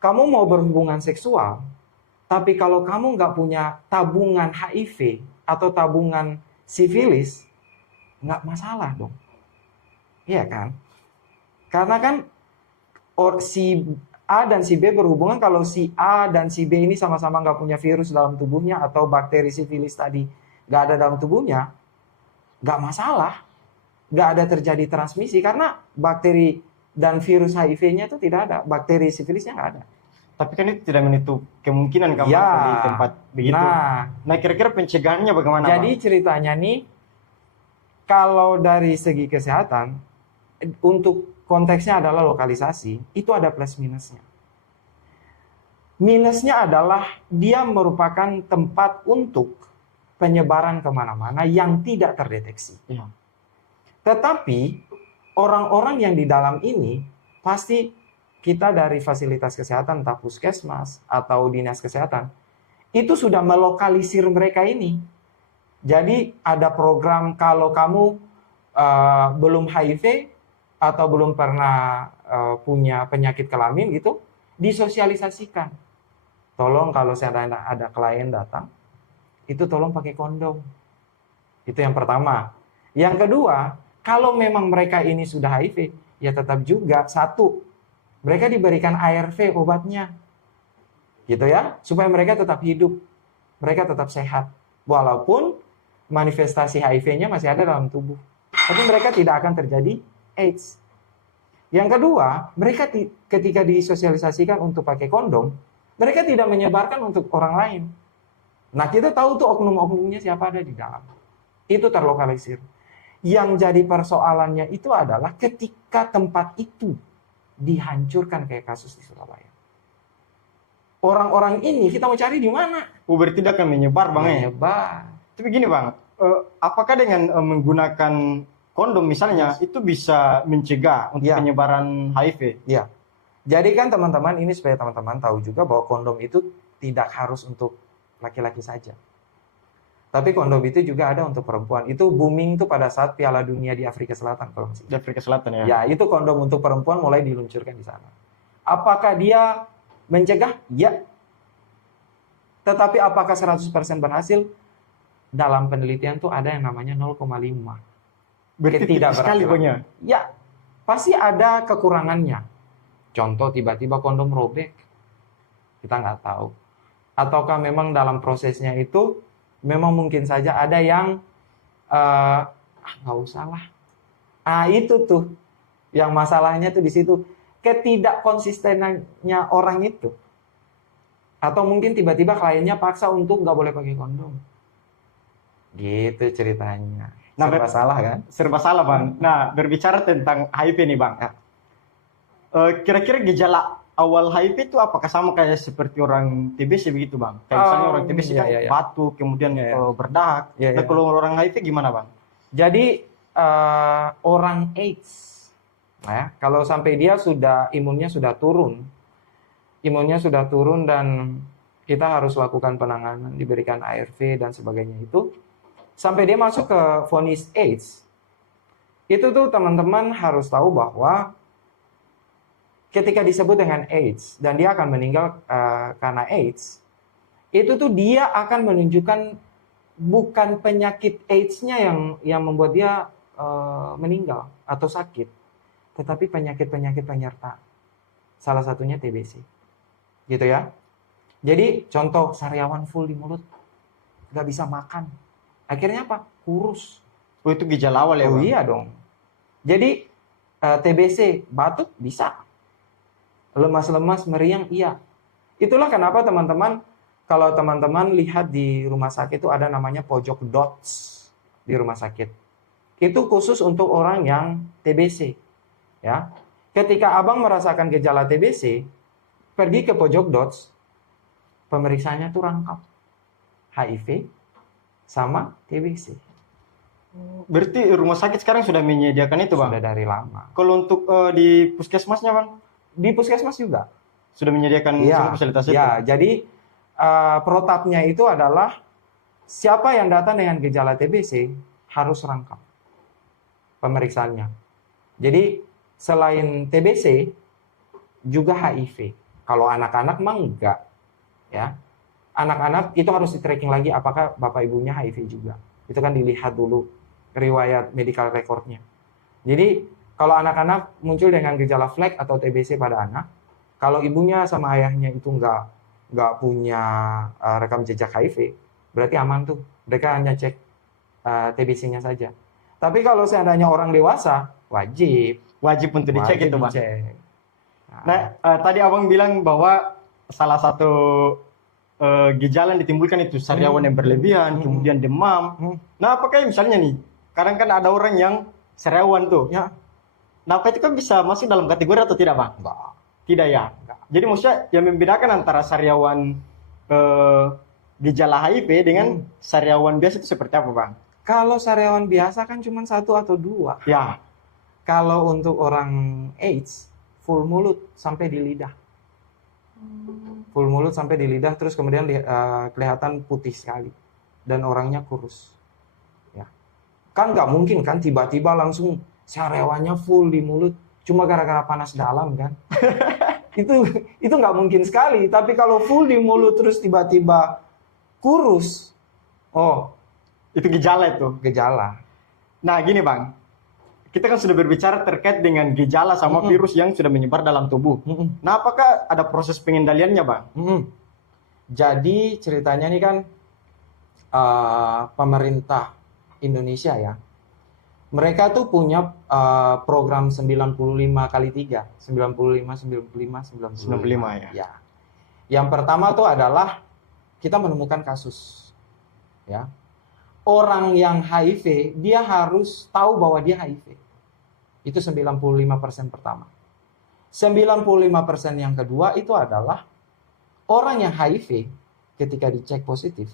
kamu mau berhubungan seksual, tapi kalau kamu nggak punya tabungan HIV atau tabungan sifilis, nggak masalah dong. Iya kan? Karena kan si A dan si B berhubungan, kalau si A dan si B ini sama-sama nggak punya virus dalam tubuhnya atau bakteri sifilis tadi nggak ada dalam tubuhnya, nggak masalah. Nggak ada terjadi transmisi karena bakteri dan virus HIV-nya itu tidak ada, bakteri sifilisnya nggak ada. Tapi kan itu tidak menutup kemungkinan kamu Ya, di tempat begitu. Nah kira-kira pencegahannya bagaimana? Jadi bang? ceritanya nih, kalau dari segi kesehatan, untuk konteksnya adalah lokalisasi, itu ada plus minusnya. Minusnya adalah dia merupakan tempat untuk penyebaran kemana-mana yang tidak terdeteksi. Ya. Tetapi orang-orang yang di dalam ini pasti kita dari fasilitas kesehatan, entah puskesmas atau dinas kesehatan, itu sudah melokalisir mereka ini. Jadi ada program kalau kamu belum HIV atau belum pernah punya penyakit kelamin gitu, disosialisasikan. Tolong kalau saya ada klien datang, itu tolong pakai kondom. Itu yang pertama. Yang kedua, kalau memang mereka ini sudah HIV, ya tetap juga satu, mereka diberikan ARV obatnya, gitu ya, supaya mereka tetap hidup, mereka tetap sehat, walaupun manifestasi HIV-nya masih ada dalam tubuh, tapi mereka tidak akan terjadi AIDS. Yang kedua, mereka ketika disosialisasikan untuk pakai kondom, mereka tidak menyebarkan untuk orang lain. Nah, kita tahu tuh oknum-oknumnya siapa ada di dalam. Itu terlokalisir. Yang jadi persoalannya itu adalah ketika tempat itu dihancurkan kayak kasus di Surabaya. Orang-orang ini kita mau cari di mana? Berarti tidak akan menyebar bang ya? Menyebar. Tapi gini bang, apakah dengan menggunakan kondom misalnya itu bisa mencegah untuk penyebaran HIV? Iya. Jadi kan teman-teman, ini supaya teman-teman tahu juga bahwa kondom itu tidak harus untuk laki-laki saja. Tapi kondom itu juga ada untuk perempuan. Itu booming tuh pada saat Piala Dunia di Afrika Selatan kalau masih. Di Afrika Selatan ya? Ya, itu kondom untuk perempuan mulai diluncurkan di sana. Apakah dia mencegah? Ya. Tetapi apakah 100% berhasil? Dalam penelitian tuh ada yang namanya 0,5. Berarti tidak sekali punya. Ya, pasti ada kekurangannya. Contoh tiba-tiba kondom robek. Kita nggak tahu. Ataukah memang dalam prosesnya itu memang mungkin saja ada yang nggak usah lah. Itu tuh yang masalahnya tuh di situ, ketidakkonsistenannya orang itu. Atau mungkin tiba-tiba kliennya paksa untuk nggak boleh pakai kondom. Gitu ceritanya. Nah, serba salah kan? Serba salah bang. Nah, berbicara tentang HIV nih bang. Kira-kira gejala awal HIV itu apakah sama kayak seperti orang TBC begitu bang? Kayak misalnya orang TBC kan batuk, kemudian berdahak. Nah, kalau orang HIV gimana bang? Jadi orang AIDS, nah ya, kalau sampai dia sudah imunnya sudah turun dan kita harus lakukan penanganan, diberikan ARV dan sebagainya itu, sampai dia masuk ke vonis AIDS, itu tuh teman-teman harus tahu bahwa ketika disebut dengan AIDS dan dia akan meninggal karena AIDS, itu tuh dia akan menunjukkan bukan penyakit AIDS-nya yang membuat dia meninggal atau sakit, tetapi penyakit-penyakit penyerta. Salah satunya TBC. Gitu ya. Jadi contoh sariawan full di mulut, nggak bisa makan. Akhirnya apa? Kurus. Oh, itu gejala awal ya, Oh Bang? iya dong. Jadi TBC, batuk bisa. Lemas-lemas, meriang, iya. Itulah kenapa teman-teman, kalau teman-teman lihat di rumah sakit itu ada namanya pojok dots di rumah sakit. Itu khusus untuk orang yang TBC. Ya. Ketika abang merasakan gejala TBC, pergi ke pojok dots, pemeriksaannya tuh rangkap. HIV sama TBC. Berarti rumah sakit sekarang sudah menyediakan itu, Bang? Sudah dari lama. Kalau untuk di puskesmasnya, Bang? Di puskesmas juga. Sudah menyediakan Iya, semua fasilitas itu? ya. Jadi protapnya itu adalah siapa yang datang dengan gejala TBC harus rangkap pemeriksaannya. Jadi selain TBC juga HIV. Kalau anak-anak mah enggak, ya. Anak-anak itu harus di-tracking lagi apakah bapak ibunya HIV juga. Itu kan dilihat dulu riwayat medical recordnya. Jadi kalau anak-anak muncul dengan gejala flek atau TBC pada anak, kalau ibunya sama ayahnya itu nggak punya rekam jejak HIV, berarti aman tuh. Mereka hanya cek TBC-nya saja. Tapi kalau seandainya orang dewasa, Wajib untuk dicek itu, Bang. dicek. Nah, tadi Abang bilang bahwa salah satu gejala yang ditimbulkan itu sariawan yang berlebihan, kemudian demam. Nah, apakah misalnya nih, kadang kan ada orang yang sariawan tuh. Ya, Nah, apa itu kan bisa masuk dalam kategori atau tidak, Bang? enggak. Tidak ya. Jadi maksudnya yang membedakan antara sariawan gejala HIV dengan sariawan biasa itu seperti apa, Bang? Kalau sariawan biasa kan cuma 1 atau 2. Ya, Kalau untuk orang AIDS, full mulut sampai di lidah. Full mulut sampai di lidah, terus kemudian kelihatan putih sekali. Dan orangnya kurus. Ya. Kan nggak mungkin kan tiba-tiba langsung sariawannya full di mulut. Cuma gara-gara panas dalam kan. itu nggak mungkin sekali. Tapi kalau full di mulut terus tiba-tiba kurus, oh itu gejala itu. gejala. Nah, gini, Bang. Kita kan sudah berbicara terkait dengan gejala sama virus yang sudah menyebar dalam tubuh. Nah, apakah ada proses pengendaliannya, Bang? Jadi ceritanya ini kan pemerintah Indonesia ya. Mereka tuh punya program 95 kali 3. 95, 95, 95 ya. Ya. Yang pertama tuh adalah kita menemukan kasus. Ya. Orang yang HIV, dia harus tahu bahwa dia HIV. Itu 95% pertama. 95% yang kedua itu adalah orang yang HIV ketika dicek positif,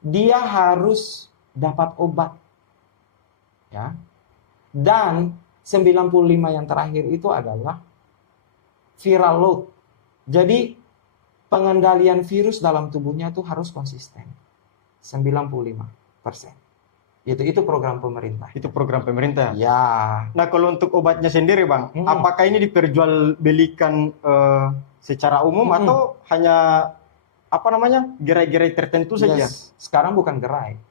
dia harus dapat obat. Ya. Dan 95 yang terakhir itu adalah viral load. Jadi pengendalian virus dalam tubuhnya itu harus konsisten. 95%. Itu program pemerintah. Itu program pemerintah. Ya. Nah, kalau untuk obatnya sendiri, Bang, apakah ini diperjualbelikan secara umum atau hanya apa namanya gerai-gerai tertentu saja? Yes. Sekarang bukan gerai,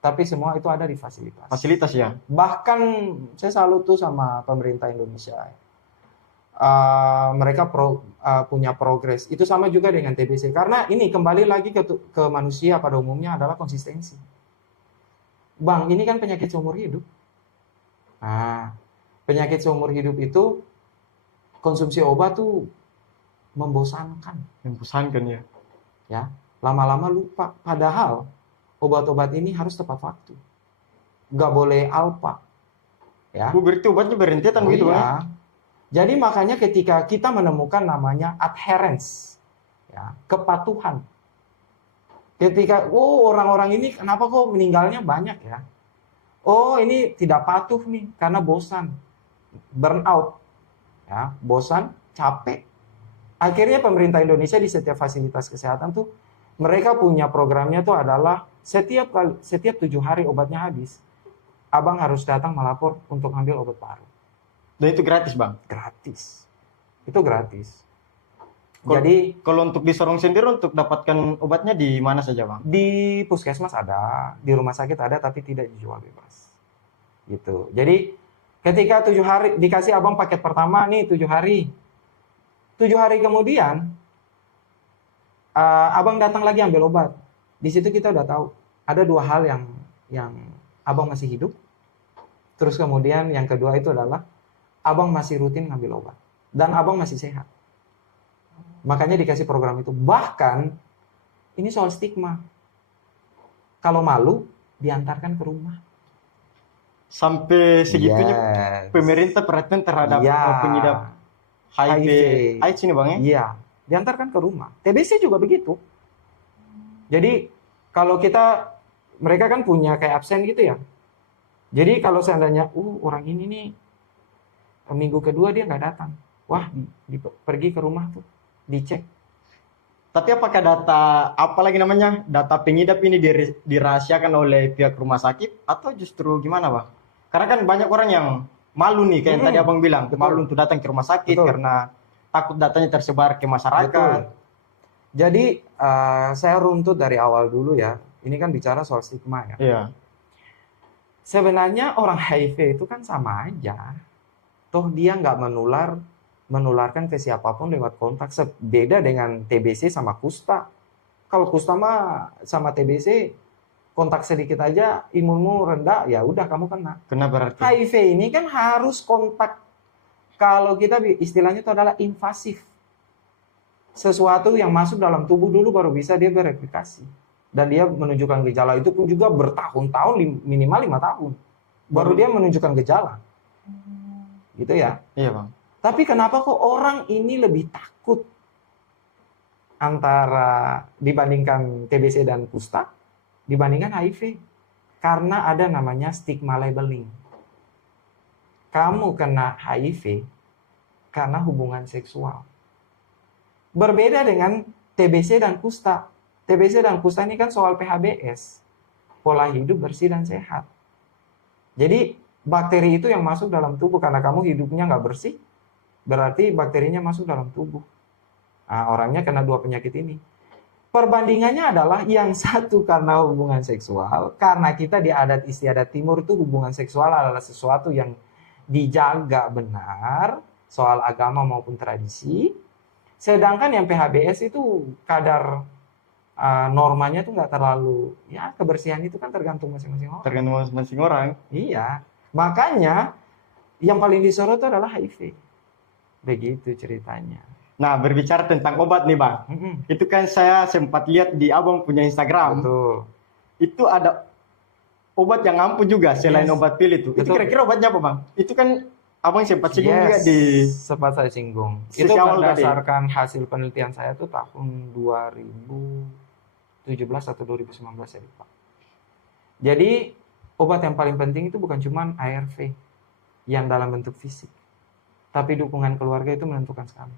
tapi semua itu ada di fasilitas. Fasilitas ya. Bahkan saya salut tuh sama pemerintah Indonesia. Mereka punya progres. Itu sama juga dengan TBC. Karena ini kembali lagi ke manusia pada umumnya adalah konsistensi. Bang, ini kan penyakit seumur hidup. Nah, penyakit seumur hidup itu konsumsi obat tuh membosankan. Membosankan ya. Ya, lama-lama lupa. Padahal obat-obat ini harus tepat waktu. Nggak boleh alpa. Ya. Berarti obatnya berhentian begitu, Bang? Iya. Jadi makanya ketika kita menemukan namanya adherence, ya, kepatuhan. Ketika, orang-orang ini kenapa kok meninggalnya banyak ya? Oh, ini tidak patuh nih karena bosan, burnout, ya, bosan, capek. Akhirnya pemerintah Indonesia di setiap fasilitas kesehatan tuh mereka punya programnya tuh adalah setiap 7 hari obatnya habis, abang harus datang melapor untuk ambil obat baru. Dan itu gratis, Bang? Gratis. Itu gratis. Kal- Jadi Kalau untuk di Sorong sendiri untuk dapatkan obatnya di mana saja, Bang? di puskesmas ada, di rumah sakit ada, tapi tidak dijual bebas. Gitu. Jadi ketika 7 hari dikasih abang paket pertama nih 7 hari, 7 hari kemudian abang datang lagi ambil obat. Di situ kita udah tahu ada 2 hal yang abang masih hidup. Terus kemudian yang kedua itu adalah abang masih rutin ngambil obat dan abang masih sehat. Makanya dikasih program itu. Bahkan ini soal stigma. Kalau malu diantarkan ke rumah. Sampai segitunya Yes. pemerintah perhatian terhadap Ya. pengidap HIV, HIV. AIDS ini, Bang ya? Iya, diantarkan ke rumah. TBC juga begitu. Jadi kalau mereka kan punya kayak absen gitu ya. Jadi kalau seandainya, orang ini nih minggu kedua dia nggak datang, wah pergi ke rumah tuh, dicek. Tapi apakah data pengidap ini dirahasiakan oleh pihak rumah sakit atau justru gimana, Bang? Karena kan banyak orang yang malu nih, kayak yang tadi Abang bilang, Betul. malu untuk datang ke rumah sakit Betul. karena takut datanya tersebar ke masyarakat. Betul. Jadi saya runtut dari awal dulu ya. Ini kan bicara soal stigma ya. Iya. Sebenarnya orang HIV itu kan sama aja. Toh dia nggak menularkan ke siapapun lewat kontak. Beda dengan TBC sama kusta. Kalau kusta mah sama TBC kontak sedikit aja imunmu rendah, ya udah kamu kena. Kena berarti. HIV ini kan harus kontak. Kalau kita istilahnya itu adalah invasif. Sesuatu yang masuk dalam tubuh dulu baru bisa dia bereplikasi. Dan dia menunjukkan gejala itu pun juga bertahun-tahun, minimal 5 tahun. Baru dia menunjukkan gejala. Gitu ya. Iya, Bang. Tapi kenapa kok orang ini lebih takut antara dibandingkan TBC dan kusta dibandingkan HIV? Karena ada namanya stigma labeling. Kamu kena HIV karena hubungan seksual. Berbeda dengan TBC dan kusta. TBC dan kusta ini kan soal PHBS, pola hidup bersih dan sehat. Jadi bakteri itu yang masuk dalam tubuh karena kamu hidupnya nggak bersih, berarti bakterinya masuk dalam tubuh. Nah, orangnya kena 2 penyakit ini. Perbandingannya adalah yang satu karena hubungan seksual, karena kita di adat istiadat timur itu hubungan seksual adalah sesuatu yang dijaga benar, soal agama maupun tradisi. Sedangkan yang PHBS itu kadar normanya tuh nggak terlalu, ya kebersihan itu kan tergantung masing-masing orang. Tergantung masing-masing orang. Iya, makanya yang paling disorot itu adalah HIV. Begitu ceritanya. Nah, berbicara tentang obat nih, Bang. Itu kan saya sempat lihat di Abang punya Instagram. Betul. Itu ada obat yang ampuh juga selain Yes. obat pil itu. Itu Betul. kira-kira obatnya apa, Bang? Itu kan Abang sempat singgung juga Yes, di sempat saya singgung. sisi Itu awal tadi. berdasarkan hasil penelitian saya tuh tahun 2017 atau 2019 saya lupa. Jadi obat yang paling penting itu bukan cuma ARV yang dalam bentuk fisik, tapi dukungan keluarga itu menentukan sekali.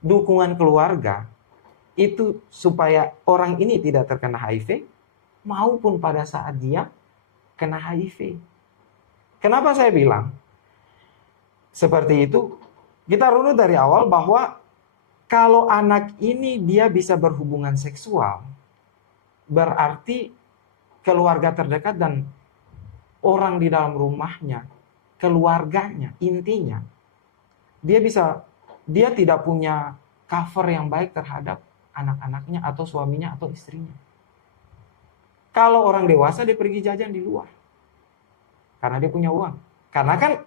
Dukungan keluarga itu supaya orang ini tidak terkena HIV maupun pada saat dia kena HIV. Kenapa saya bilang seperti itu? Kita runut dari awal bahwa kalau anak ini dia bisa berhubungan seksual, berarti keluarga terdekat dan orang di dalam rumahnya, keluarganya, intinya, dia tidak punya cover yang baik terhadap anak-anaknya atau suaminya atau istrinya. Kalau orang dewasa dia pergi jajan di luar, karena dia punya uang. Karena kan,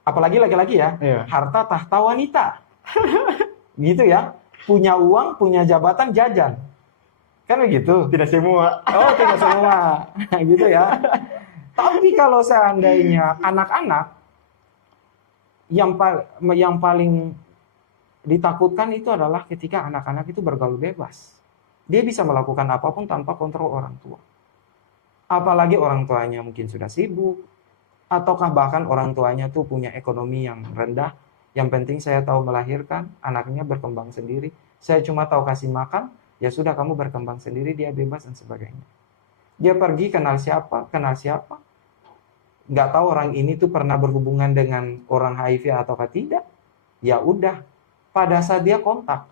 apalagi laki-laki ya, Iya. harta tahta wanita. Gitu ya, punya uang, punya jabatan, jajan. Kan begitu. Tidak semua. Oh, tidak semua. Gitu ya. Tapi kalau seandainya anak-anak, yang paling ditakutkan itu adalah ketika anak-anak itu bergaul bebas. Dia bisa melakukan apapun tanpa kontrol orang tua. Apalagi orang tuanya mungkin sudah sibuk, ataukah bahkan orang tuanya tuh punya ekonomi yang rendah. Yang penting saya tahu melahirkan, anaknya berkembang sendiri. Saya cuma tahu kasih makan, ya sudah kamu berkembang sendiri, dia bebas dan sebagainya. Dia pergi kenal siapa, nggak tahu orang ini tuh pernah berhubungan dengan orang HIV ataukah tidak. ya udah, pada saat dia kontak,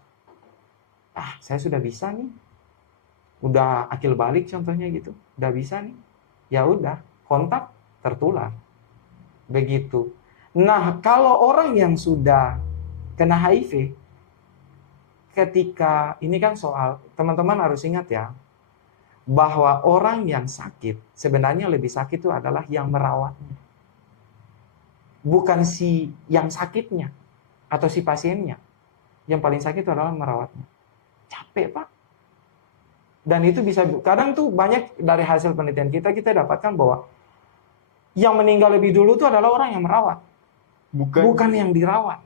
saya sudah bisa nih, udah akil balik contohnya gitu, udah bisa nih, ya udah, kontak, tertular. Begitu. Nah, kalau orang yang sudah kena HIV, ketika ini kan soal, teman-teman harus ingat ya, bahwa orang yang sakit, sebenarnya lebih sakit itu adalah yang merawatnya. Bukan si yang sakitnya, atau si pasiennya. Yang paling sakit itu adalah merawatnya. Capek, Pak. Dan itu bisa, kadang tuh banyak dari hasil penelitian kita dapatkan bahwa yang meninggal lebih dulu itu adalah orang yang merawat. Bukan yang dirawat.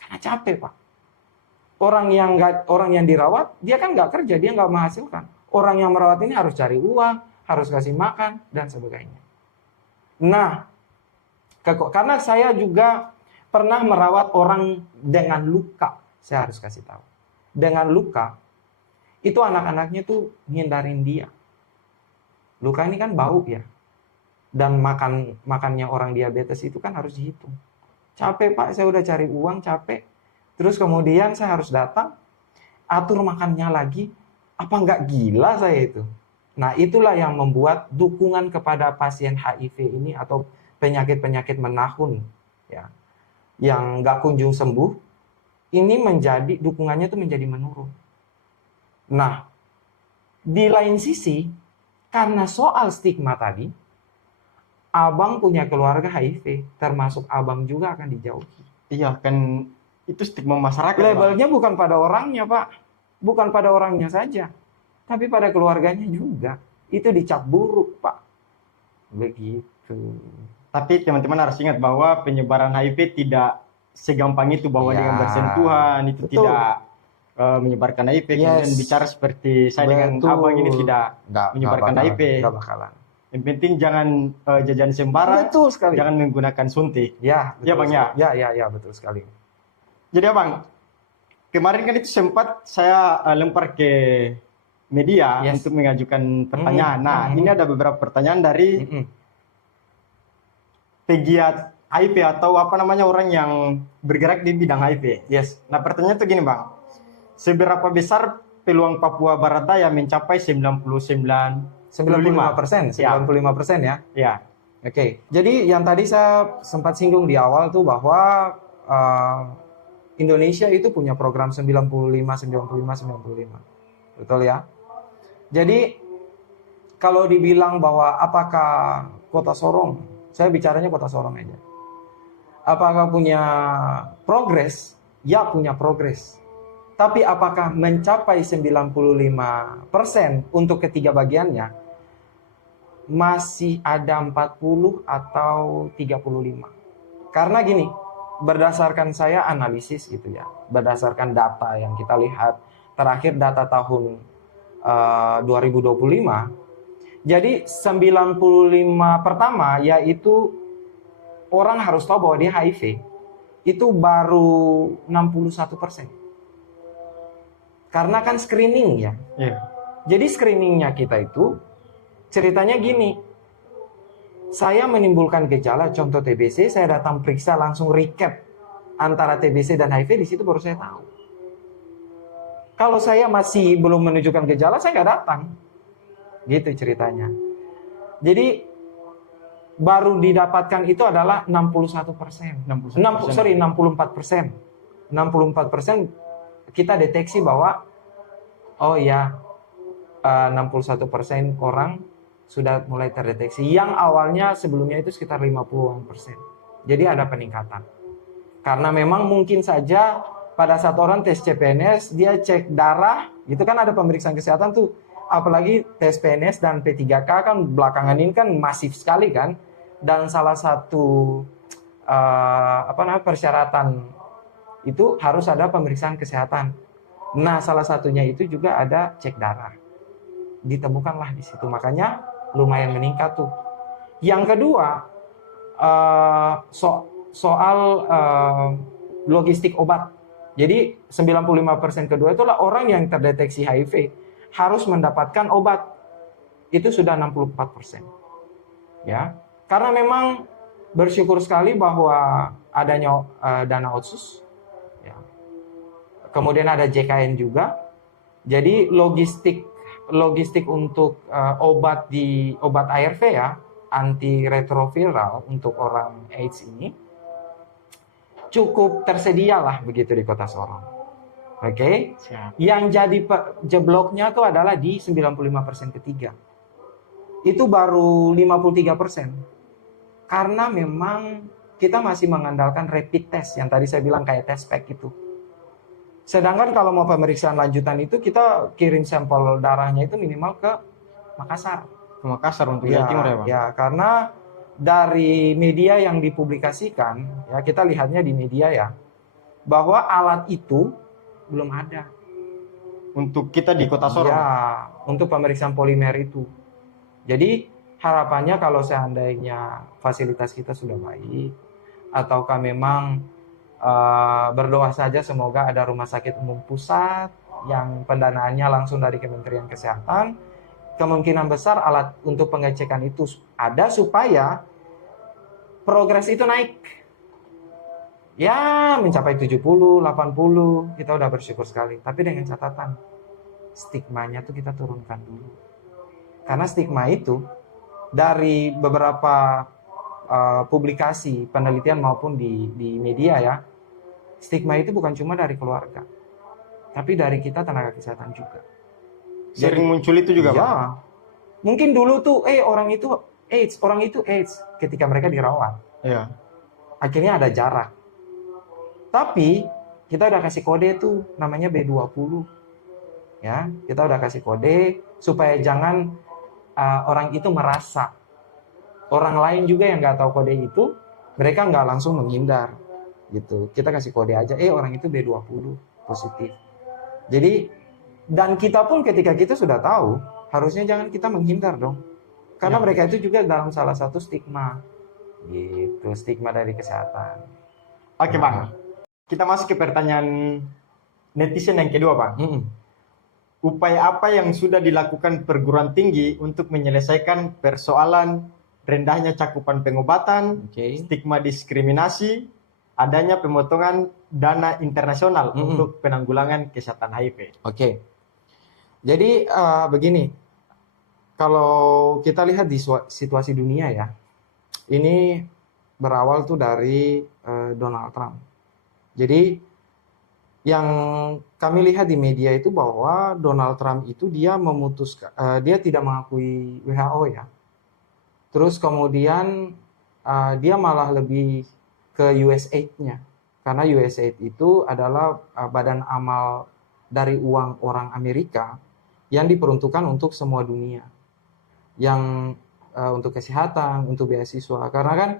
Karena capek, Pak. Orang yang dirawat, dia kan nggak kerja, dia nggak menghasilkan. Orang yang merawat ini harus cari uang, harus kasih makan, dan sebagainya. Nah, karena saya juga pernah merawat orang dengan luka, saya harus kasih tahu. Dengan luka, itu anak-anaknya tuh ngindarin dia. Luka ini kan bau ya. Dan makannya orang diabetes itu kan harus dihitung. Capek, Pak, saya udah cari uang, capek. Terus kemudian saya harus datang, atur makannya lagi. Apa nggak gila saya itu? Nah, itulah yang membuat dukungan kepada pasien HIV ini atau penyakit-penyakit menahun ya, yang nggak kunjung sembuh, ini dukungannya itu menjadi menurun. Nah, di lain sisi, karena soal stigma tadi, abang punya keluarga HIV, termasuk abang juga akan dijauhi. Iya, kan itu stigma masyarakat. Labelnya bukan pada orangnya, Pak. Bukan pada orangnya saja, tapi pada keluarganya juga. Itu dicap buruk, Pak. Begitu. Tapi teman-teman harus ingat bahwa penyebaran HIV tidak segampang itu, bahwa Ya, dengan bersentuhan itu betul. tidak menyebarkan HIV. Kemudian bicara seperti saya dengan Betul. abang ini tidak menyebarkan HIV. Nggak bakalan. Yang penting jangan jajan sembarang, Betul sekali. jangan menggunakan suntik. Ya, Ya, Bang, ya. Ya, betul sekali. Jadi abang, kemarin kan itu sempat saya lempar ke media untuk mengajukan pertanyaan. Nah, ini ada beberapa pertanyaan dari pegiat HIV atau apa namanya, orang yang bergerak di bidang HIV. Yes. Nah, pertanyaan itu gini, Bang. Seberapa besar peluang Papua Barat Daya mencapai 95%, 95% ya. Ya. Oke. Jadi yang tadi saya sempat singgung di awal tuh bahwa Indonesia itu punya program 95. Betul ya? Jadi kalau dibilang bahwa apakah Kota Sorong, saya bicaranya Kota Sorong aja. Apakah punya progres? Ya, punya progres. Tapi apakah mencapai 95% untuk ketiga bagiannya? Masih ada 40 atau 35. Karena gini, berdasarkan saya analisis gitu ya, berdasarkan data yang kita lihat, terakhir data tahun 2025, jadi 95 pertama yaitu orang harus tahu bahwa dia HIV, itu baru 61%. Karena kan screening ya. Yeah. Jadi screeningnya kita itu ceritanya gini. Saya menimbulkan gejala, contoh TBC, saya datang periksa langsung recap antara TBC dan HIV, di situ baru saya tahu. Kalau saya masih belum menunjukkan gejala, saya nggak datang. Gitu ceritanya. Jadi baru didapatkan itu adalah 61%. 64%. 64% kita deteksi bahwa oh ya 61% orang sudah mulai terdeteksi. Yang awalnya sebelumnya itu sekitar 50%. Jadi ada peningkatan. Karena memang mungkin saja pada saat orang tes CPNS, dia cek darah, itu kan ada pemeriksaan kesehatan tuh. Apalagi tes PNS dan P3K kan belakangan ini kan masif sekali kan. Dan salah satu persyaratan itu harus ada pemeriksaan kesehatan. Nah, salah satunya itu juga ada cek darah. Ditemukanlah di situ, makanya lumayan meningkat tuh. Yang kedua, soal logistik obat. Jadi 95% kedua itulah orang yang terdeteksi HIV harus mendapatkan obat. Itu sudah 64%. Ya. Karena memang bersyukur sekali bahwa adanya dana otsus Kemudian ada JKN juga. Jadi logistik untuk obat ARV ya, antiretroviral untuk orang AIDS ini cukup tersedia lah begitu di Kota Sorong. Oke. Siap. Yang jadi jebloknya tuh adalah di 95% ketiga. Itu baru 53%. Karena memang kita masih mengandalkan rapid test yang tadi saya bilang kayak test pack itu. Sedangkan kalau mau pemeriksaan lanjutan itu kita kirim sampel darahnya itu minimal ke Makassar. Ke Makassar untuk Jawa Timur ya, Bang? Ya, karena dari media yang dipublikasikan, ya kita lihatnya di media ya, bahwa alat itu belum ada. Untuk kita di Kota Sorong? Ya, untuk pemeriksaan polimer itu. Jadi harapannya kalau seandainya fasilitas kita sudah baik, ataukah memang berdoa saja semoga ada rumah sakit umum pusat yang pendanaannya langsung dari Kementerian Kesehatan, kemungkinan besar alat untuk pengecekan itu ada supaya progres itu naik. Ya, mencapai 70, 80, kita udah bersyukur sekali. Tapi dengan catatan, stigmanya tuh kita turunkan dulu. Karena stigma itu, dari beberapa publikasi, penelitian maupun di media ya, stigma itu bukan cuma dari keluarga, tapi dari kita tenaga kesehatan juga. Sering muncul itu juga, ya, Bang? mungkin dulu tuh, orang itu AIDS, ketika mereka dirawat. Iya. Akhirnya ada jarak. Tapi kita udah kasih kode tuh, namanya B20. Ya, kita udah kasih kode supaya jangan orang itu merasa orang lain juga yang nggak tahu kode itu, mereka nggak langsung menghindar, gitu. Kita kasih kode aja, orang itu B20 positif. Jadi, dan kita pun ketika kita sudah tahu, harusnya jangan kita menghindar dong. Karena mereka itu juga dalam salah satu stigma, gitu, stigma dari kesehatan. Oke, Bang. Kita masuk ke pertanyaan netizen yang kedua, Bang. Upaya apa yang sudah dilakukan perguruan tinggi untuk menyelesaikan persoalan rendahnya cakupan pengobatan, stigma diskriminasi, adanya pemotongan dana internasional untuk penanggulangan kesehatan HIV? Oke. Jadi begini, kalau kita lihat di situasi dunia ya, ini berawal tuh dari Donald Trump. Jadi yang kami lihat di media itu bahwa Donald Trump itu dia memutuskan, dia tidak mengakui WHO ya. Terus kemudian dia malah lebih ke USAID-nya. Karena USAID itu adalah badan amal dari uang orang Amerika yang diperuntukkan untuk semua dunia. Yang untuk kesehatan, untuk beasiswa. Karena kan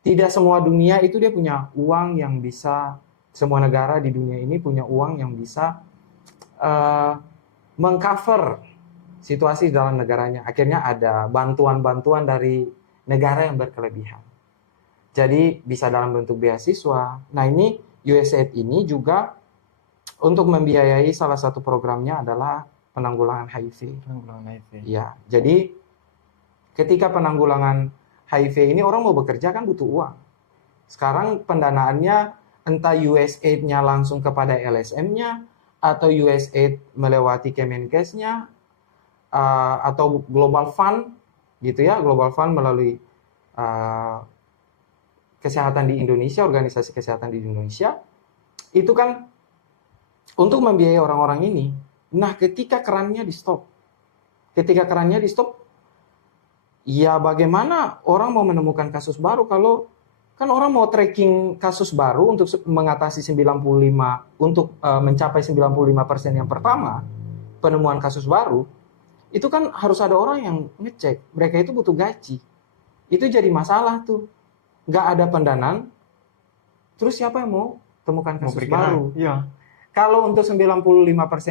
tidak semua dunia itu dia punya uang yang bisa, semua negara di dunia ini punya uang yang bisa mengcover situasi dalam negaranya. Akhirnya ada bantuan-bantuan dari negara yang berkelebihan. Jadi bisa dalam bentuk beasiswa. Nah ini USAID ini juga untuk membiayai salah satu programnya adalah penanggulangan HIV. Penanggulangan HIV. Ya, jadi ketika penanggulangan HIV ini orang mau bekerja kan butuh uang. Sekarang pendanaannya entah USAID-nya langsung kepada LSM-nya atau USAID melewati Kemenkes-nya, atau Global Fund gitu ya, Global Fund melalui kesehatan di Indonesia, organisasi kesehatan di Indonesia, itu kan untuk membiayai orang-orang ini. Nah, ketika kerannya di stop, ya bagaimana orang mau menemukan kasus baru kalau kan orang mau tracking kasus baru untuk mengatasi 95, untuk mencapai 95% yang pertama penemuan kasus baru, itu kan harus ada orang yang ngecek. Mereka itu butuh gaji. Itu jadi masalah tuh. Nggak ada pendanaan, terus siapa yang mau temukan kasus baru? Iya. Kalau untuk 95%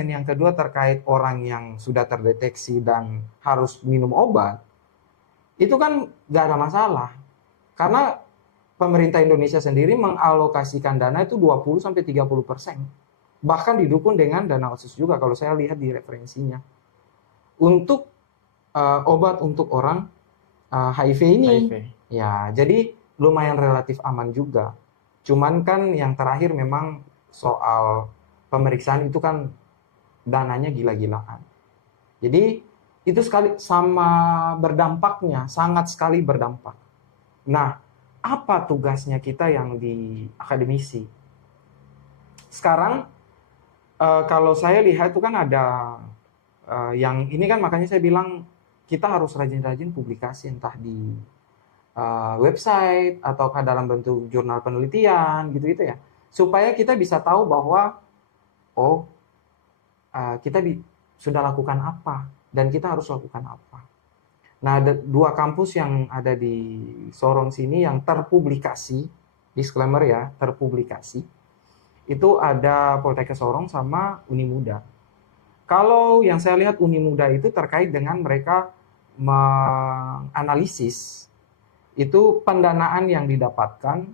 yang kedua terkait orang yang sudah terdeteksi dan harus minum obat, itu kan nggak ada masalah. Karena pemerintah Indonesia sendiri mengalokasikan dana itu 20-30%. Bahkan didukung dengan dana otsus juga kalau saya lihat di referensinya. Untuk obat untuk orang HIV ini. HIV. Ya, jadi lumayan relatif aman juga. Cuman kan yang terakhir memang soal pemeriksaan itu kan dananya gila-gilaan. Jadi itu sekali sama berdampaknya, sangat sekali berdampak. Nah, apa tugasnya kita yang di akademisi? Sekarang kalau saya lihat itu kan ada yang ini kan makanya saya bilang kita harus rajin-rajin publikasi entah di website ataukah dalam bentuk jurnal penelitian gitu-gitu ya. Supaya kita bisa tahu bahwa oh kita sudah lakukan apa dan kita harus lakukan apa. Nah, ada 2 kampus yang ada di Sorong sini yang terpublikasi, disclaimer ya, terpublikasi. Itu ada Poltekkes Sorong sama Unimuda. Kalau yang saya lihat Unimuda itu terkait dengan mereka menganalisis itu pendanaan yang didapatkan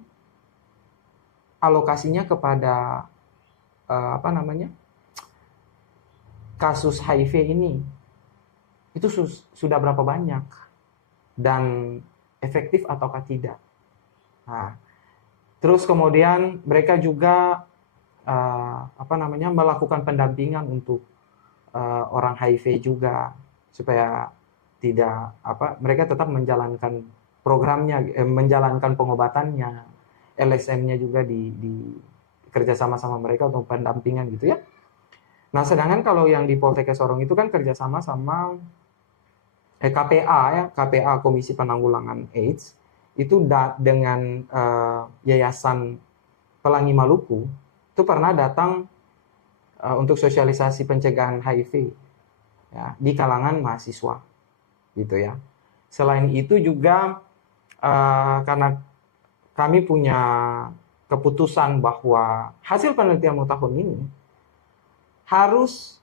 alokasinya kepada kasus HIV ini itu sudah berapa banyak dan efektif ataukah tidak. Nah, terus kemudian mereka juga melakukan pendampingan untuk orang HIV juga supaya tidak mereka tetap menjalankan programnya, menjalankan pengobatannya, LSM-nya juga di kerjasama sama mereka untuk pendampingan gitu ya. Nah, sedangkan kalau yang di Poltekkes Sorong itu kan kerjasama sama KPA ya, KPA Komisi Penanggulangan AIDS itu dengan Yayasan Pelangi Maluku itu pernah datang untuk sosialisasi pencegahan HIV ya, di kalangan mahasiswa gitu ya. Selain itu juga karena kami punya keputusan bahwa hasil penelitian tahun ini harus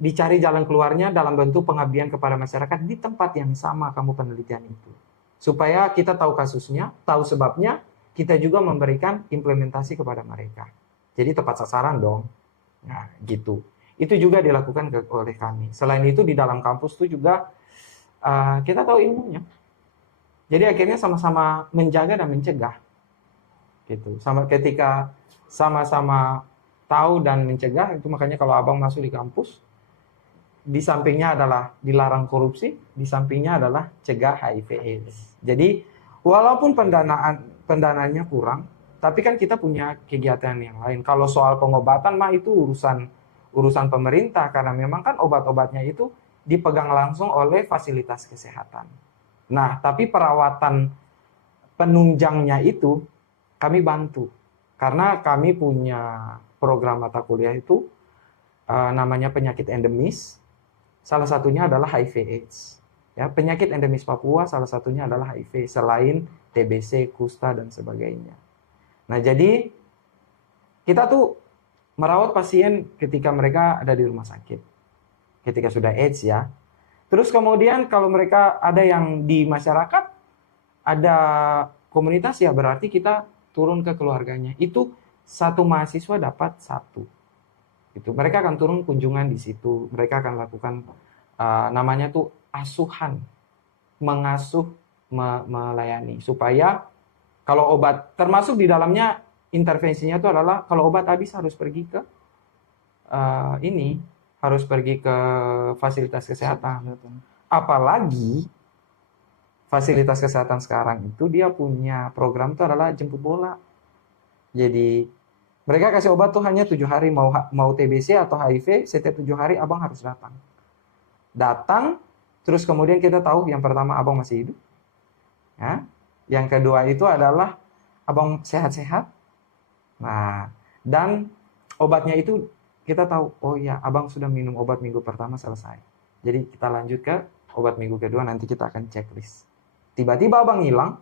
dicari jalan keluarnya dalam bentuk pengabdian kepada masyarakat di tempat yang sama kamu penelitian itu. Supaya kita tahu kasusnya, tahu sebabnya, kita juga memberikan implementasi kepada mereka. Jadi tepat sasaran dong. Nah, gitu. Itu juga dilakukan oleh kami. Selain itu di dalam kampus itu juga kita tahu ilmunya. Jadi akhirnya sama-sama menjaga dan mencegah. Gitu. Ketika sama-sama tahu dan mencegah, itu makanya kalau abang masuk di kampus, di sampingnya adalah dilarang korupsi, di sampingnya adalah cegah HIV/AIDS. Jadi walaupun pendanaannya kurang, tapi kan kita punya kegiatan yang lain. Kalau soal pengobatan mah itu urusan pemerintah karena memang kan obat-obatnya itu dipegang langsung oleh fasilitas kesehatan. Nah, tapi perawatan penunjangnya itu kami bantu karena kami punya program mata kuliah itu namanya penyakit endemis. Salah satunya adalah HIV/AIDS. Ya, penyakit endemis Papua salah satunya adalah HIV selain TBC, kusta dan sebagainya. Nah, jadi kita tuh merawat pasien ketika mereka ada di rumah sakit. Ketika sudah AIDS ya. Terus kemudian kalau mereka ada yang di masyarakat ada komunitas ya berarti kita turun ke keluarganya. Itu satu mahasiswa dapat 1. Itu mereka akan turun kunjungan di situ. Mereka akan lakukan namanya tuh asuhan, mengasuh, melayani supaya kalau obat termasuk di dalamnya intervensinya itu adalah kalau obat habis harus pergi ke harus pergi ke fasilitas kesehatan. Apalagi fasilitas kesehatan sekarang itu dia punya program itu adalah jemput bola. Jadi mereka kasih obat tuh hanya 7 hari, mau TBC atau HIV, setiap 7 hari abang harus datang. Terus kemudian kita tahu yang pertama abang masih hidup, ya. Yang kedua itu adalah abang sehat-sehat. Nah, dan obatnya itu kita tahu, oh ya abang sudah minum obat minggu pertama selesai. Jadi kita lanjut ke obat minggu kedua, nanti kita akan checklist. Tiba-tiba abang hilang,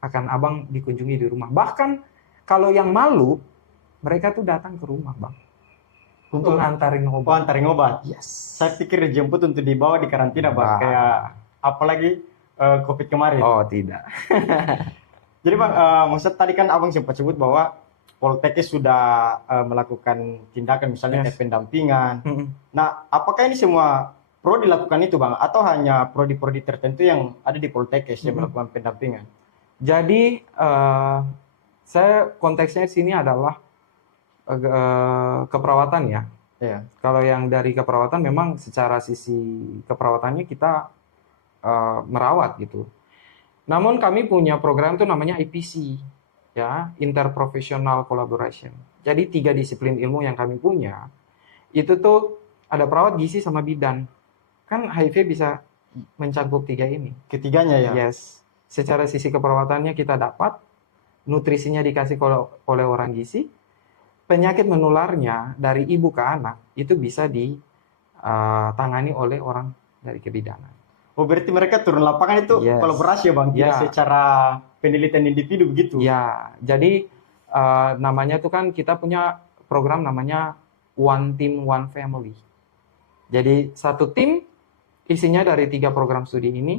akan abang dikunjungi di rumah. Bahkan kalau yang malu, mereka tuh datang ke rumah, Bang. Untuk ngantarin obat. Oh, antarin obat? Yes. Saya pikir dijemput untuk dibawa di karantina, Bang. Kayak apalagi COVID kemarin. Oh, tidak. Jadi, Bang, maksud tadi kan abang sempat sebut bahwa Poltekkes sudah melakukan tindakan misalnya kayak pendampingan. Nah, apakah ini semua pro dilakukan itu, Bang? Atau hanya prodi-prodi tertentu yang ada di Poltekkes yang melakukan pendampingan? Jadi, saya konteksnya di sini adalah keperawatan ya. Iya. Kalau yang dari keperawatan memang secara sisi keperawatannya kita merawat gitu. Namun kami punya program tuh namanya IPC, ya, Interprofessional Collaboration. Jadi 3 disiplin ilmu yang kami punya, itu tuh ada perawat gizi sama bidan. Kan HIV bisa mencakup 3 ini. Ketiganya ya. Yes. Secara sisi keperawatannya kita dapat, nutrisinya dikasih oleh orang gizi, penyakit menularnya dari ibu ke anak itu bisa ditangani oleh orang dari kebidanan. Oh, berarti mereka turun lapangan itu Yes. kolaborasi ya Bang, tidak Ya. secara penelitian individu begitu. Ya, jadi namanya tuh kan kita punya program namanya One Team One Family. Jadi satu tim isinya dari 3 program studi ini,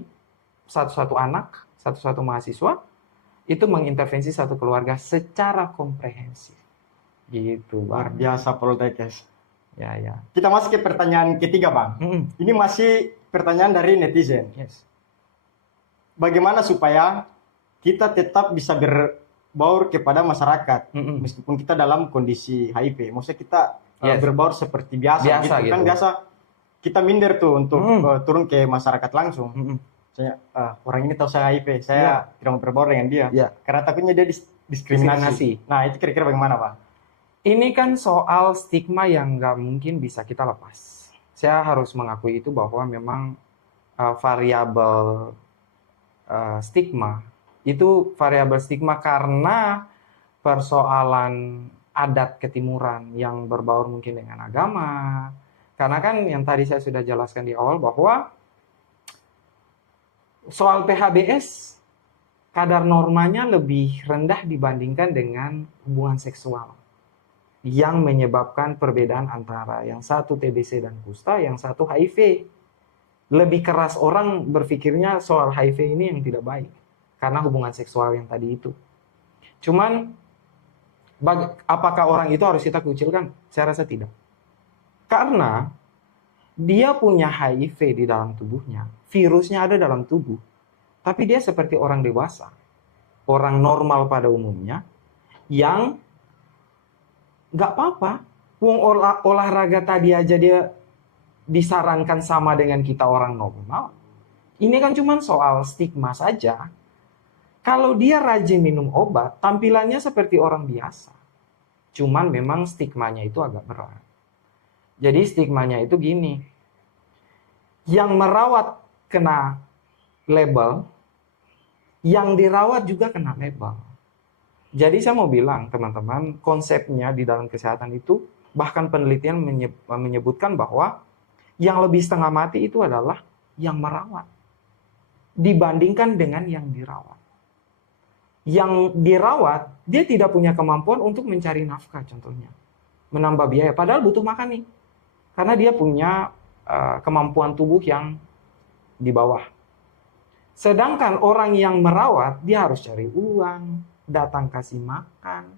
satu-satu anak, satu-satu mahasiswa, itu mengintervensi satu keluarga secara komprehensif. Gitu, Luar Bang. biasa Poltekkes. Ya, ya. Kita masuk ke pertanyaan ketiga Bang. Mm-mm. Ini masih pertanyaan dari netizen. Yes. Bagaimana supaya kita tetap bisa berbaur kepada masyarakat Mm-mm. meskipun kita dalam kondisi HIV? Maksudnya kita Yes. berbaur seperti biasa, Biasa gitu. Kan gitu. biasa kita minder tuh untuk Mm. turun ke masyarakat langsung. Mm-mm. Saya orang ini tahu saya HIV, saya tidak mau berbaur dengan dia. Ya. Karena takutnya dia diskriminasi. Diskriminasi. Nah, itu kira-kira bagaimana, Pak? Ini kan soal stigma yang nggak mungkin bisa kita lepas. Saya harus mengakui itu bahwa memang variabel stigma itu variabel stigma karena persoalan adat ketimuran yang berbaur mungkin dengan agama. Karena kan yang tadi saya sudah jelaskan di awal bahwa soal PHBS kadar normanya lebih rendah dibandingkan dengan hubungan seksual yang menyebabkan perbedaan antara yang satu TBC dan kusta, yang satu HIV. Lebih keras orang berpikirnya soal HIV ini yang tidak baik karena hubungan seksual yang tadi itu. Cuman apakah orang itu harus kita kucilkan? Saya rasa tidak. Karena dia punya HIV di dalam tubuhnya, virusnya ada dalam tubuh, tapi dia seperti orang dewasa, orang normal pada umumnya, yang nggak apa-apa. Wong olahraga tadi aja dia disarankan sama dengan kita orang normal. Ini kan cuma soal stigma saja. Kalau dia rajin minum obat, tampilannya seperti orang biasa. Cuman memang stigmanya itu agak berat. Jadi stigmanya itu gini. Yang merawat kena label, yang dirawat juga kena label. Jadi saya mau bilang teman-teman, konsepnya di dalam kesehatan itu, bahkan penelitian menyebutkan bahwa yang lebih setengah mati itu adalah yang merawat dibandingkan dengan yang dirawat. Yang dirawat, dia tidak punya kemampuan untuk mencari nafkah contohnya. Menambah biaya, padahal butuh makan nih. Karena dia punya kemampuan tubuh yang di bawah. Sedangkan orang yang merawat, dia harus cari uang, datang kasih makan,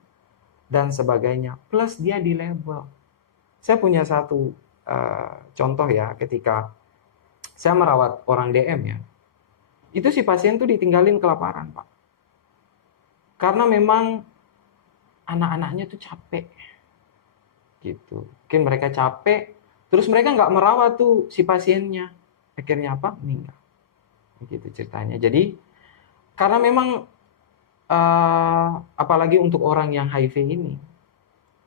dan sebagainya. Plus dia di label. Saya punya satu contoh ya, ketika saya merawat orang DM ya, itu si pasien tuh ditinggalin kelaparan, Pak. Karena memang anak-anaknya tuh capek. Gitu. Mungkin mereka capek, terus mereka nggak merawat tuh si pasiennya. Akhirnya apa? Meninggal. Begitu ceritanya. Jadi, karena memang apalagi untuk orang yang HIV ini,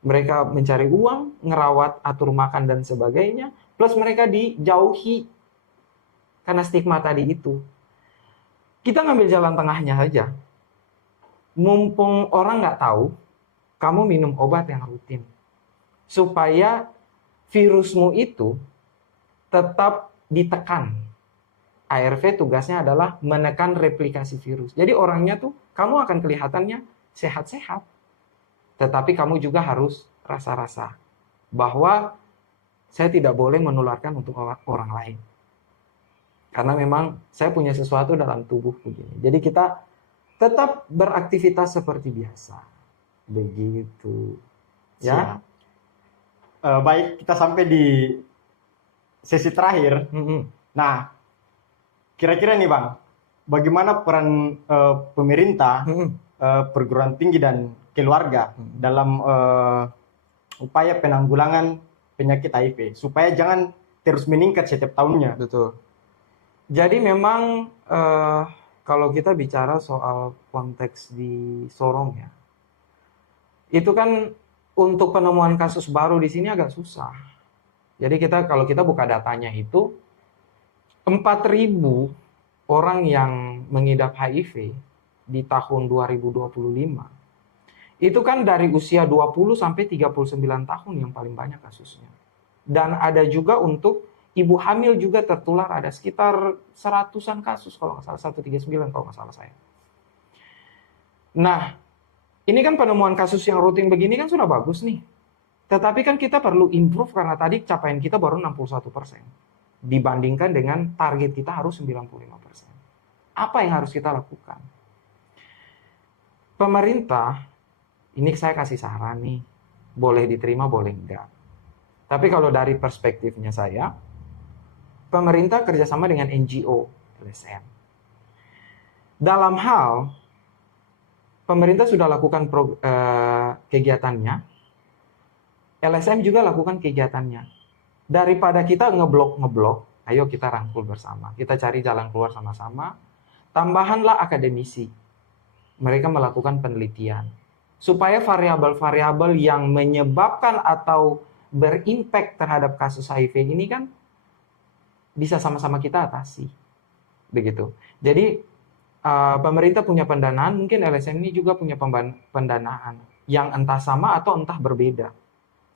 mereka mencari uang, ngerawat, atur makan, dan sebagainya, plus mereka dijauhi karena stigma tadi itu. Kita ngambil jalan tengahnya saja. Mumpung orang nggak tahu, kamu minum obat yang rutin. Supaya virusmu itu tetap ditekan. ARV tugasnya adalah menekan replikasi virus. Jadi orangnya tuh, kamu akan kelihatannya sehat-sehat. Tetapi kamu juga harus rasa-rasa bahwa saya tidak boleh menularkan untuk orang lain. Karena memang saya punya sesuatu dalam tubuh begini. Jadi kita tetap beraktivitas seperti biasa. Begitu. Ya. Baik, kita sampai di sesi terakhir. Nah, kira-kira nih Bang, bagaimana peran pemerintah, perguruan tinggi dan keluarga dalam upaya penanggulangan penyakit HIV supaya jangan terus meningkat setiap tahunnya. Betul. Jadi memang kalau kita bicara soal konteks di Sorong ya, itu kan untuk penemuan kasus baru di sini agak susah. Jadi kalau kita buka datanya itu 4.000 orang yang mengidap HIV di tahun 2025. Itu kan dari usia 20 sampai 39 tahun yang paling banyak kasusnya. Dan ada juga untuk ibu hamil juga tertular, ada sekitar 100-an kasus kalau nggak salah, 139 kalau nggak salah saya. Nah, ini kan penemuan kasus yang rutin begini kan sudah bagus nih. Tetapi kan kita perlu improve karena tadi capaian kita baru 61%. Dibandingkan dengan target kita harus 95%. Apa yang harus kita lakukan? Pemerintah, ini saya kasih saran nih, boleh diterima, boleh enggak. Tapi kalau dari perspektifnya saya, pemerintah kerjasama dengan NGO, LSM. Dalam hal, pemerintah sudah lakukan kegiatannya, LSM juga lakukan kegiatannya. Daripada kita ngeblok, ayo kita rangkul bersama. Kita cari jalan keluar sama-sama. Tambahanlah akademisi. Mereka melakukan penelitian. Supaya variabel-variabel yang menyebabkan atau berimpact terhadap kasus HIV ini kan bisa sama-sama kita atasi. Begitu. Jadi pemerintah punya pendanaan, mungkin LSM ini juga punya pendanaan yang entah sama atau entah berbeda.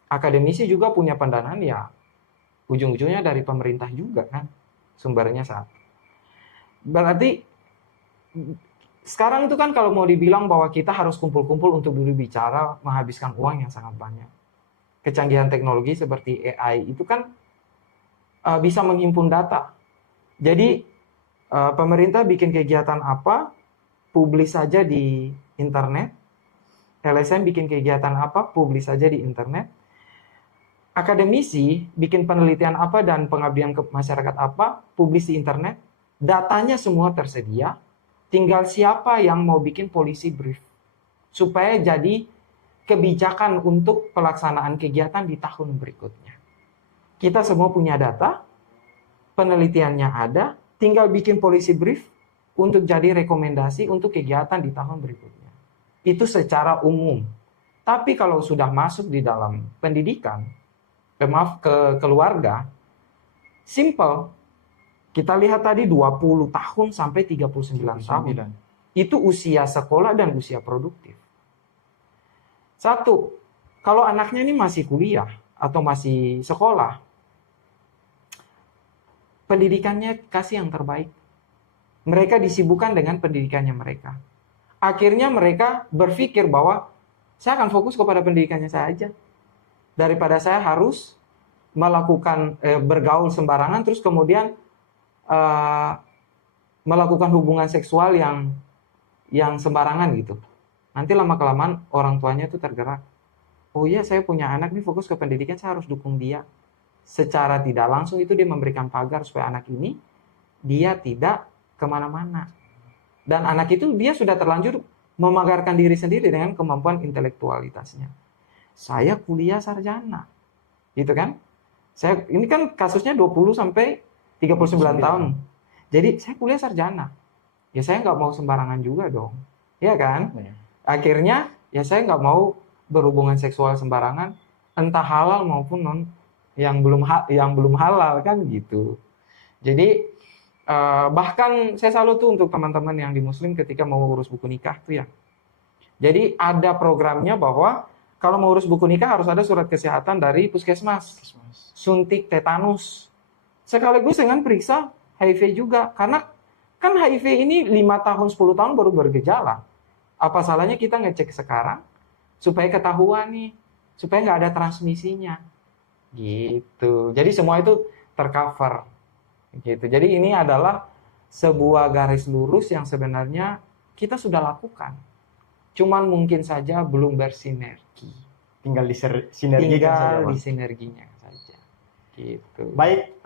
Akademisi juga punya pendanaan ya ujung-ujungnya dari pemerintah juga kan, sumbernya satu. Berarti sekarang itu kan kalau mau dibilang bahwa kita harus kumpul-kumpul untuk dulu bicara, menghabiskan uang yang sangat banyak. Kecanggihan teknologi seperti AI itu kan bisa menghimpun data. Jadi pemerintah bikin kegiatan apa, publis saja di internet. LSM bikin kegiatan apa, publis saja di internet. Akademisi bikin penelitian apa dan pengabdian ke masyarakat apa, publis di internet. Datanya semua tersedia. Tinggal siapa yang mau bikin policy brief. Supaya jadi kebijakan untuk pelaksanaan kegiatan di tahun berikutnya. Kita semua punya data, penelitiannya ada, tinggal bikin policy brief untuk jadi rekomendasi untuk kegiatan di tahun berikutnya. Itu secara umum. Tapi kalau sudah masuk di dalam pendidikan, ke keluarga, simple. Kita lihat tadi 20 tahun sampai 39 tahun. Itu usia sekolah dan usia produktif. Satu, kalau anaknya ini masih kuliah atau masih sekolah, pendidikannya kasih yang terbaik. Mereka disibukkan dengan pendidikannya mereka. Akhirnya mereka berpikir bahwa saya akan fokus kepada pendidikannya saja. Daripada saya harus melakukan bergaul sembarangan terus kemudian melakukan hubungan seksual yang sembarangan gitu. Nanti lama-kelamaan orang tuanya itu tergerak. Oh iya, saya punya anak nih, fokus ke pendidikan, saya harus dukung dia. Secara tidak langsung itu dia memberikan pagar supaya anak ini dia tidak kemana-mana. Dan anak itu dia sudah terlanjur memagarkan diri sendiri dengan kemampuan intelektualitasnya. Saya kuliah sarjana. Gitu kan? Ini kan kasusnya 20 sampai 39 tahun. Jadi saya kuliah sarjana. Ya saya nggak mau sembarangan juga dong. Ya kan? Akhirnya ya saya nggak mau berhubungan seksual sembarangan, entah halal maupun yang belum halal kan gitu. Jadi bahkan saya selalu tuh untuk teman-teman yang di Muslim ketika mau urus buku nikah tuh ya. Jadi ada programnya bahwa kalau mau urus buku nikah harus ada surat kesehatan dari puskesmas, suntik tetanus, sekaligus dengan periksa HIV juga. Karena kan HIV ini 5 tahun 10 tahun baru bergejala. Apa salahnya kita ngecek sekarang supaya ketahuan nih, supaya nggak ada transmisinya, gitu. Jadi semua itu tercover, gitu. Jadi ini adalah sebuah garis lurus yang sebenarnya kita sudah lakukan, cuman mungkin saja belum bersinergi. Tinggal disinergikan saja, gitu. Baik,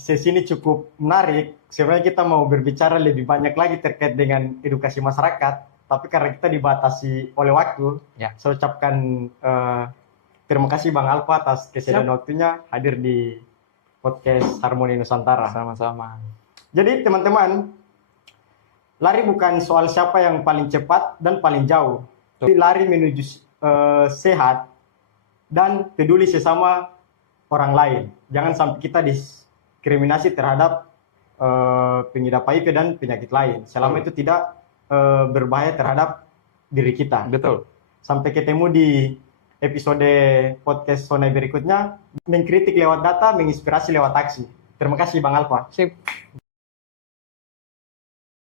sesi ini cukup menarik. Sebenarnya kita mau berbicara lebih banyak lagi terkait dengan edukasi masyarakat. Tapi karena kita dibatasi oleh waktu, ya. saya ucapkan Terima kasih Bang Alfa atas kesediaan waktunya hadir di podcast Harmoni Nusantara. Sama-sama. Jadi teman-teman, lari bukan soal siapa yang paling cepat dan paling jauh, tapi lari menuju sehat dan peduli sesama orang lain. Jangan sampai kita diskriminasi terhadap pengidap HIV dan penyakit lain. Selama itu tidak berbahaya terhadap diri kita. Betul. Sampai ketemu di episode podcast Sonai berikutnya. Mengkritik lewat data, menginspirasi lewat aksi. Terima kasih Bang Alfa. Sip.